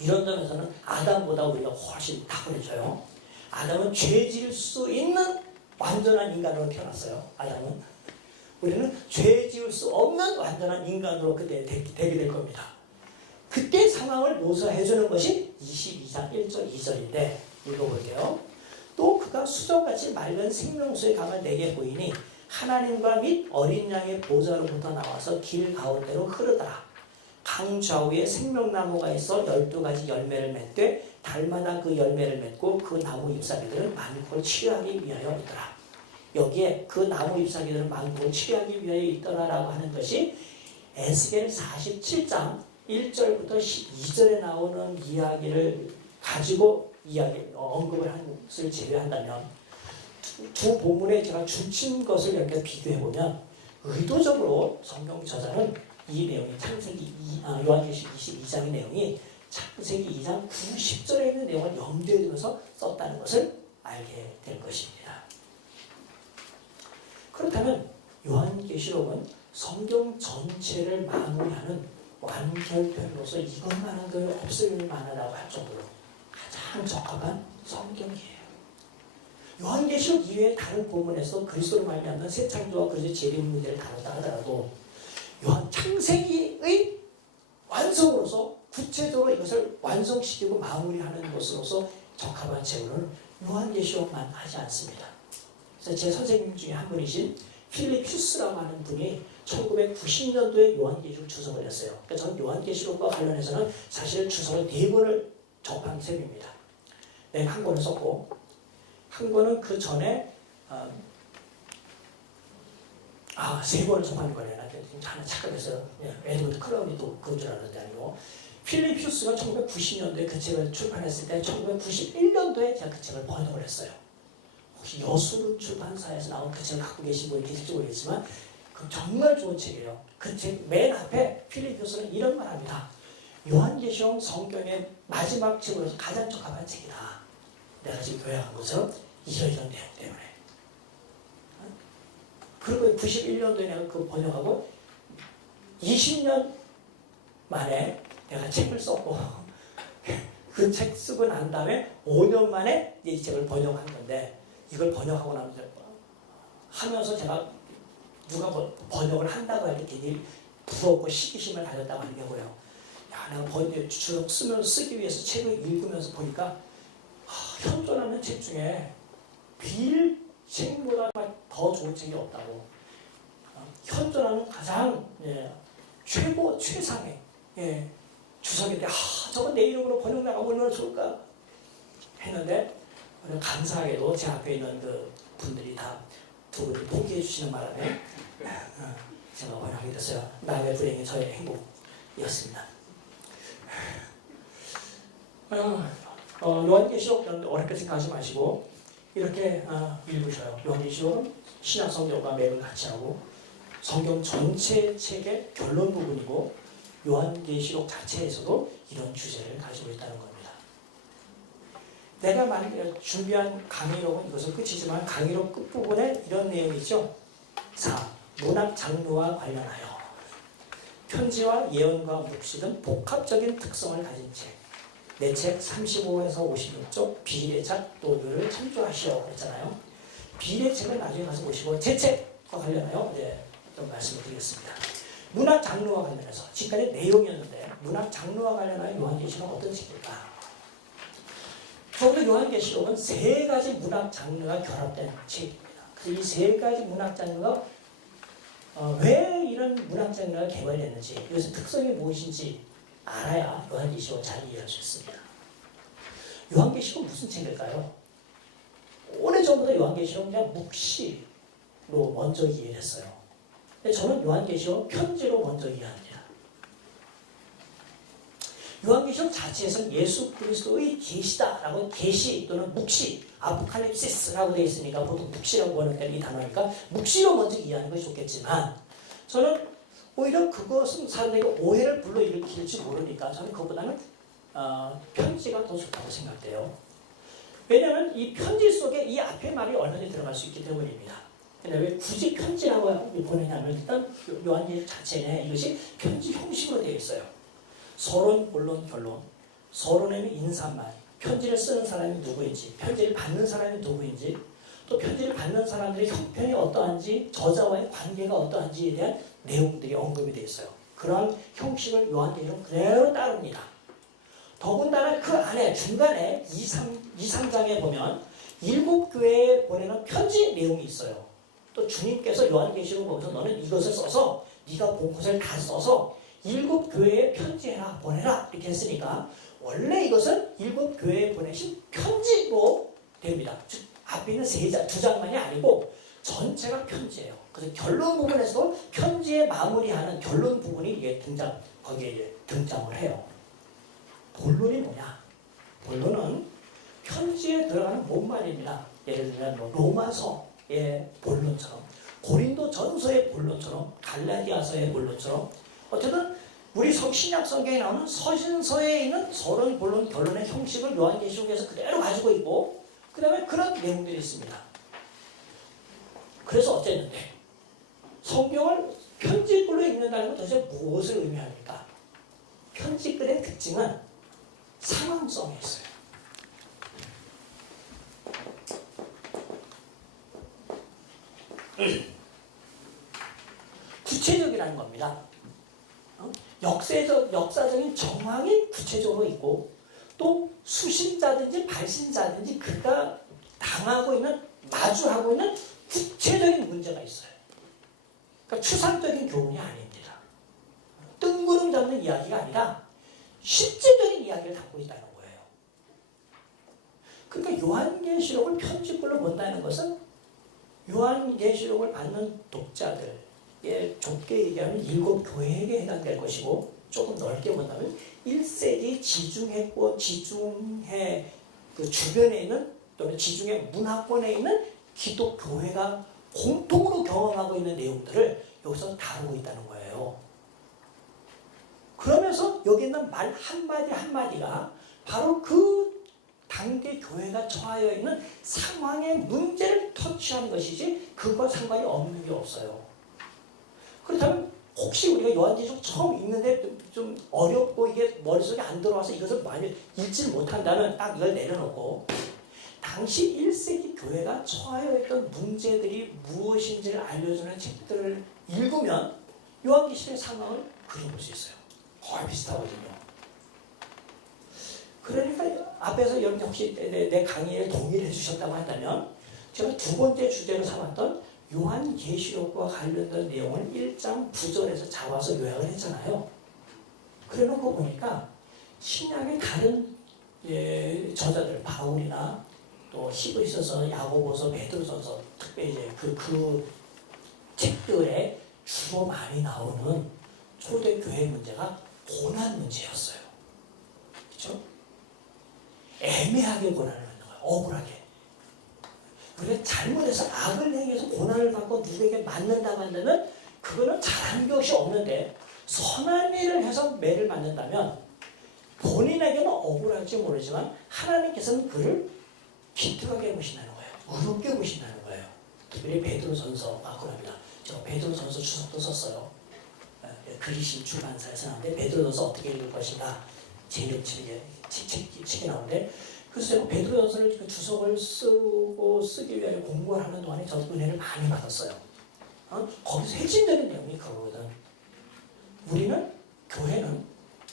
이런 점에서는 아담보다 우리가 훨씬 탁월해져요. 아담은 죄 지을 수 있는 완전한 인간으로 태어났어요. 아담은. 우리는 죄 지을 수 없는 완전한 인간으로 그때 되게 될 겁니다. 그때 상황을 묘사해주는 것이 22장 1절 2절인데 읽어볼게요. 또 그가 수정같이 맑은 생명수의 강을 내게 보이니 하나님과 및 어린 양의 보좌로부터 나와서 길 가운데로 흐르더라. 강 좌우에 생명나무가 있어 12가지 열매를 맺되 달마다 그 열매를 맺고 그 나무 잎사귀들은 만국을 치유하기 위하여 있더라. 여기에 그 나무 잎사귀들은 만국을 치유하기 위하여 있더라라고 하는 것이 에스겔 47장 1절부터 12절에 나오는 이야기를 가지고 언급을 한 것을 제외한다면 두 본문에 제가 줄친 것을 이렇게 비교해보면 의도적으로 성경 저자는 이 내용이 요한계시 22장의 내용이 창세기 2장 90절에 있는 내용을 염두에 두면서 썼다는 것을 알게 될 것입니다. 그렇다면 요한계시록은 성경 전체를 마무리하는 완결편으로서 이것만한 게 없을 만하다고 할 정도로 가장 적합한 성경이에요. 요한계시록 이외에 다른 본문에서 그리스도로 말미암는 새 창조와 그리스도의 재림 문제를 다뤘다 하더라도 요한 창세기의 완성으로서 구체적으로 이것을 완성시키고 마무리하는 것으로서 적합한 책으로는 요한계시록만 하지 않습니다. 그래서 제 선생님 중에 한 분이신 필립 휴스라고 하는 분이 1990년도에 요한계시록 주석을 했어요. 그러니까 저는 요한계시록과 관련해서는 사실 주석을 4번을 접한 셈입니다. 내가 한 권을 썼고 한 권은 그 전에 3번을 접한 거예요. 하나 착각했어요. 에드먼드 클라운이 또 그런 줄 알았는데 아니고 필립 휴스가 1990년도에 그 책을 출판했을 때 1991년도에 제가 그 책을 번역을 했어요. 혹시 여수른 출판사에서 나온 그 책을 갖고 계신 분이 계실지 모르겠지만 그 정말 좋은 책이에요. 그 책 맨 앞에 필립 휴스는 이런 말 합니다. 요한계시록 성경의 마지막 책으로서 가장 적합한 책이다. 내가 지금 요약한 것처럼 이런 내용 때문에. 그리고 91년도에 내가 그 번역하고 20년 만에 내가 책을 썼고 그 책 쓰고 난 다음에 5년 만에 이 책을 번역한 건데 이걸 번역하고 나면서 하면서 제가 누가 번역을 한다고 할 때 괜히 부럽고 시기심을 가졌다고 하는 게 뭐예요. 야, 내가 주석 쓰기 위해서 책을 읽으면서 보니까 현존하는 책 중에 빌 책보다 더 좋은 책이 없다고. 현존하는 가장 최상의 주석인데 저건 내 이름으로 번역 나가면 얼마나 좋을까 했는데 감사하게도 제 앞에 있는 그 분들이 다 두 분이 포기해 주시는 바람에 제가 번역하게 됐어요. 남의 불행이 저의 행복이었습니다. 요한계시록 어렵게 생각하지 마시고 이렇게 읽으셔요. 요한계시록은 신약 성경과 맥을 같이 하고 성경 전체 책의 결론 부분이고 요한계시록 자체에서도 이런 주제를 가지고 있다는 겁니다. 내가 준비한 강의록은 이것은 끝이지만 강의록 끝부분에 이런 내용이 있죠. 4. 문학 장르와 관련하여 편지와 예언과 묵시 등 복합적인 특성을 가진 책. 내 책 35에서 56쪽 비례작 논의를 참조하시오 했잖아요. 비례책은 나중에 가서 보시고 제 책과 관련하여 좀 말씀을 드리겠습니다. 문학 장르와 관련해서 지금까지 내용이었는데 문학 장르와 관련하여 요한계시록은 어떤 책일까? 적어도 요한계시록은 세 가지 문학 장르가 결합된 책입니다. 그래서 이 세 가지 문학 장르가 왜 이런 문학 장르가 개발됐는지, 이것의 특성이 무엇인지 알아야 요한계시록을 잘 이해할 수 있습니다. 요한계시록은 무슨 책일까요? 오래전부터 요한계시록은 그냥 묵시로 먼저 이해를 했어요. 근데 저는 요한계시록 편지로 먼저 이해합니다. 요한계시록 자체에서는 예수 그리스도의 계시다라고 계시 또는 묵시, 아포칼립시스라고 되어 있으니까 보통 묵시라고 하는 이 단어니까 묵시로 먼저 이해하는 것이 좋겠지만, 저는 오히려 그것은 사람들에게 오해를 불러일으킬지 모르니까 저는 그것보다는 편지가 더 좋다고 생각돼요. 왜냐하면 이 편지 속에 이 앞에 말이 얼마든지 들어갈 수 있기 때문입니다. 근데 왜 굳이 편지라고 보내냐면, 일단 요한계시록 자체에 이것이 편지 형식으로 되어 있어요. 서론, 본론, 결론. 서론에는 인사말, 편지를 쓰는 사람이 누구인지, 편지를 받는 사람이 누구인지, 또 편지를 받는 사람들의 형편이 어떠한지, 저자와의 관계가 어떠한지에 대한 내용들이 언급이 되어 있어요. 그런 형식을 요한계시록은 그대로 따릅니다. 더군다나 그 안에 중간에 2, 3장에 보면 7교회에 보내는 편지 내용이 있어요. 또 주님께서 요한계시록 보면서 너는 이것을 써서 네가 본 것을 다 써서 7교회에 편지해라, 보내라 이렇게 했으니까 원래 이것은 7교회에 보내신 편지로 됩니다. 즉 앞에 있는 2장만이 아니고 전체가 편지예요. 그래서 결론 부분에서도 편지에 마무리하는 결론 부분이 거기에 등장을 해요. 본론이 뭐냐? 본론은 편지에 들어가는 본말입니다. 예를 들면 로마서의 본론처럼, 고린도 전서의 본론처럼, 갈라디아서의 본론처럼, 어쨌든 우리 신약 성경에 나오는 서신서에 있는 서론, 본론, 결론의 형식을 요한계시록에서 그대로 가지고 있고, 그 다음에 그런 내용들이 있습니다. 그래서 어쨌는데 성경을 편지글로 읽는다는 건 도대체 무엇을 의미합니까? 편지글의 특징은 상황성이 있어요. 구체적이라는 겁니다. 역사적인 정황이 구체적으로 있고, 또 수신자든지 발신자든지 그가 당하고 있는, 마주하고 있는 구체적인 문제가 있어요. 그러니까 추상적인 교훈이 아닙니다. 뜬구름 잡는 이야기가 아니라 실제적인 이야기를 담고 있다는 거예요. 그러니까 요한계시록을 편지글로 본다는 것은 요한계시록을 받는 독자들, 좁게 얘기하면 7교회에게 해당될 것이고, 조금 넓게 본다면 1세기 지중해권, 지중해 그 주변에 있는, 또는 지중해 문화권에 있는 기독교회가 공통으로 경험하고 있는 내용들을 여기서 다루고 있다는 거예요. 그러면서 여기 있는 말 한마디 한마디가 바로 그 당대 교회가 처하여 있는 상황의 문제를 터치하는 것이지 그것과 상관이 없는 게 없어요. 그렇다면 혹시 우리가 요한계시록 처음 읽는데 좀 어렵고 이게 머릿속에 안 들어와서 이것을 많이 읽지 못한다면 딱 이걸 내려놓고, 당시 1세기 교회가 처하여 있던 문제들이 무엇인지를 알려주는 책들을 읽으면 요한계시록의 상황을 그려볼 수 있어요. 거의 비슷하거든요. 그러니까 앞에서 여러분 혹시 내 강의에 동의를 해주셨다고 한다면, 제가 두 번째 주제로 삼았던 요한계시록과 관련된 내용을 1장 9절에서 잡아서 요약을 했잖아요. 그래놓고 보니까 신약의 다른 저자들, 바울이나 또 히브리서서, 야고보서, 베드로전서, 특별히 이제 그 책들에 주로 많이 나오는 초대교회 문제가 고난 문제였어요. 그렇죠? 애매하게 고난을 받는 거예요. 억울하게. 우리가 잘못해서 악을 행해서 고난을 받고 누구에게 맞는다고 한다면 그거는 잘한 것이 없는데, 선한 일을 해서 매를 맞는다면 본인에게는 억울할지 모르지만 하나님께서는 그를 기특하게 보신다는 거예요. 의롭게 보신다는 거예요. 특별히 베드로전서가 그럽니다. 제가 베드로전서 주석도 썼어요. 그리시 출판사에서 나오는데 베드로전서 어떻게 읽을 것인가 제일 책이 나오는데, 그래서 제가 베드로전서를 그 주석을 쓰기 위해 공부를 하는 동안에 저도 은혜를 많이 받았어요. 거기서 핵심적인 내용이 그거거든. 우리는, 교회는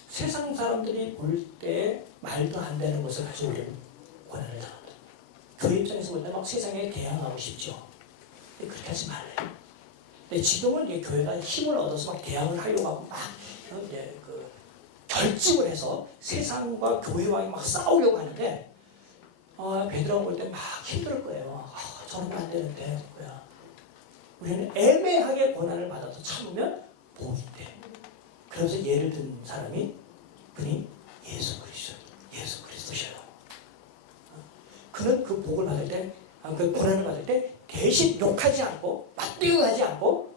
세상 사람들이 볼 때 말도 안 되는 것을 가지고 고난을 당합니다. 교회 입장에서 볼 때 막 세상에 대항하고 싶죠. 근데 그렇게 하지 말래요. 근데 지금은 이제 교회가 힘을 얻어서 막 대항을 하려고 하고 막 이제 그 결집을 해서 세상과 교회와 막 싸우려고 하는데 베드로가 볼 때 막 힘들 거예요. 저는 안 되는데 뭐야. 우리는 애매하게 고난을 받아도 참으면 복이 돼. 그래서 예를 든 사람이 그는 예수 그리스도셔요. 그는 그 복을 받을 때, 그 고난을 받을 때 대신 욕하지 않고 맞대응하지 않고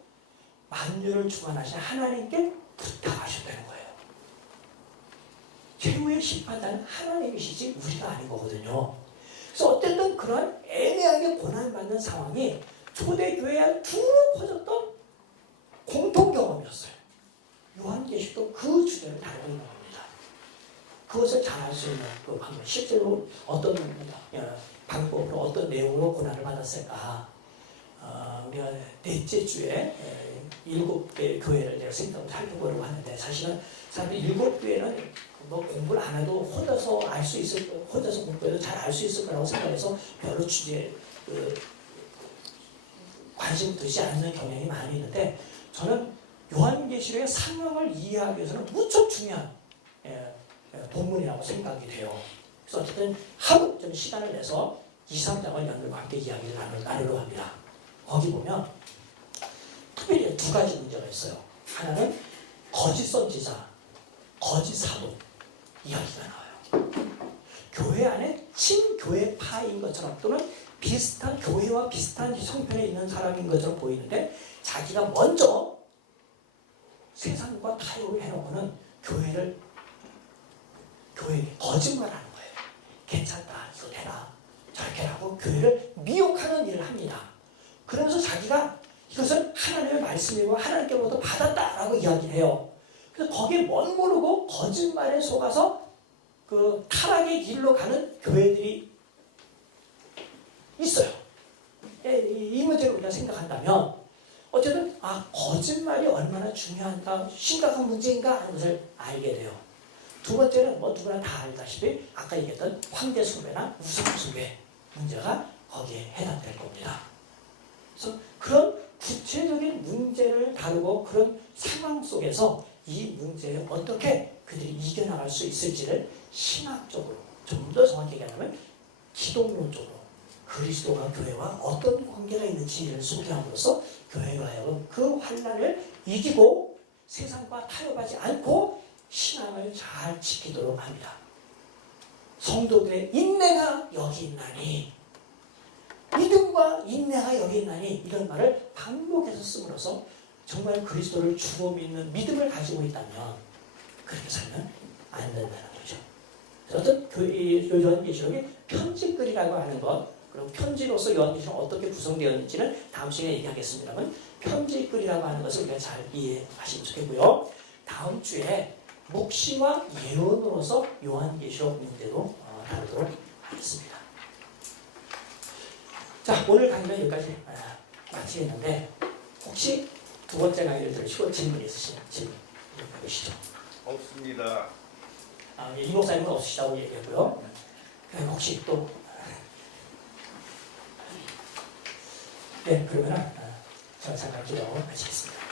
만유를 주관하신 하나님께 부탁하셨다는 거예요. 최후의 심판자는 하나님이시지 우리가 아닌 거거든요. 그래서 어쨌든 그런 애매하게 고난받는 상황이 초대교회에 두루 퍼졌던 공통 경험이었어요. 요한계시도 그 주제를 다루고 있는 겁니다. 그것을 잘 알 수 있는 그 방법, 실제로 어떤 방법으로 어떤 내용으로 고난을 받았을까? 우리가 넷째 주에 7개 교회를 내가 생각을 살펴보려고 하는데 사실은 사람들이 7교회는 뭐 공부를 안 해도 혼자서 알 수 있을 거, 혼자서 공부해도 잘 알 수 있을 거라고 생각해서 별로 주제에 관심 두지 않는 경향이 많이 있는데 저는 요한계시록의 상황을 이해하기 위해서는 무척 중요한 본문이라고 생각이 돼요. 그래서 어쨌든 하루 좀 시간을 내서 2, 3장을 여러분과 함께 이야기를 나누려고 합니다. 거기 보면 특별히 두 가지 문제가 있어요. 하나는 거짓 선지자, 거짓 사도 이야기가 나와요. 교회 안에 친교회파인 것처럼 또는 비슷한 교회와 비슷한 형편에 있는 사람인 것처럼 보이는데 자기가 먼저 세상과 타협을 해놓고는 교회에 거짓말하는 거예요. 괜찮다, 이거 되나, 저렇게 하고 교회를 미혹하는 일을 합니다. 그러면서 자기가 이것은 하나님의 말씀이고 하나님께로부터 받았다라고 이야기를 해요. 그래서 거기에 멋 모르고 거짓말에 속아서 그 타락의 길로 가는 교회들이 있어요. 이 문제를 우리가 생각한다면 어쨌든 거짓말이 얼마나 중요한가, 심각한 문제인가 하는 것을 알게 돼요. 두 번째는 뭐 누구나 다 알다시피 아까 얘기했던 황제 숭배나 우상 숭배 문제가 거기에 해당될 겁니다. 그래서 그런 구체적인 문제를 다루고 그런 상황 속에서 이 문제에 어떻게 그들이 이겨나갈 수 있을지를 신학적으로 좀 더 정확히 얘기하면 기독론적으로 그리스도와 교회와 어떤 관계가 있는지를 소개함으로써 교회가 하여금 그 환난을 이기고 세상과 타협하지 않고 신앙을 잘 지키도록 합니다. 성도들의 인내가 여기 있나니, 믿음과 인내가 여기 있나니, 이런 말을 반복해서 씀으로써 정말 그리스도를 주로 믿는 믿음을 가지고 있다면 그렇게 살면 안 된다는 거죠. 어떤 요한계시록이 편지글이라고 하는 것, 그리고 편지로서 요한계시록이 어떻게 구성되었는지는 다음 시간에 얘기하겠습니다만 편지글이라고 하는 것을 우리가 잘 이해하시면 좋겠고요. 다음 주에 묵시와 예언으로서 요한계시록 문제도 다루도록 하겠습니다. 자, 오늘 강의는 여기까지 마치겠는데 혹시 두 번째 강의를 들으시고 질문 있으시면 질문 해보시죠. 없습니다. 이 목사님은 없으시다고 얘기했고요. 혹시 또 네, 그러면 제가 잠깐 기도하고 마치겠습니다.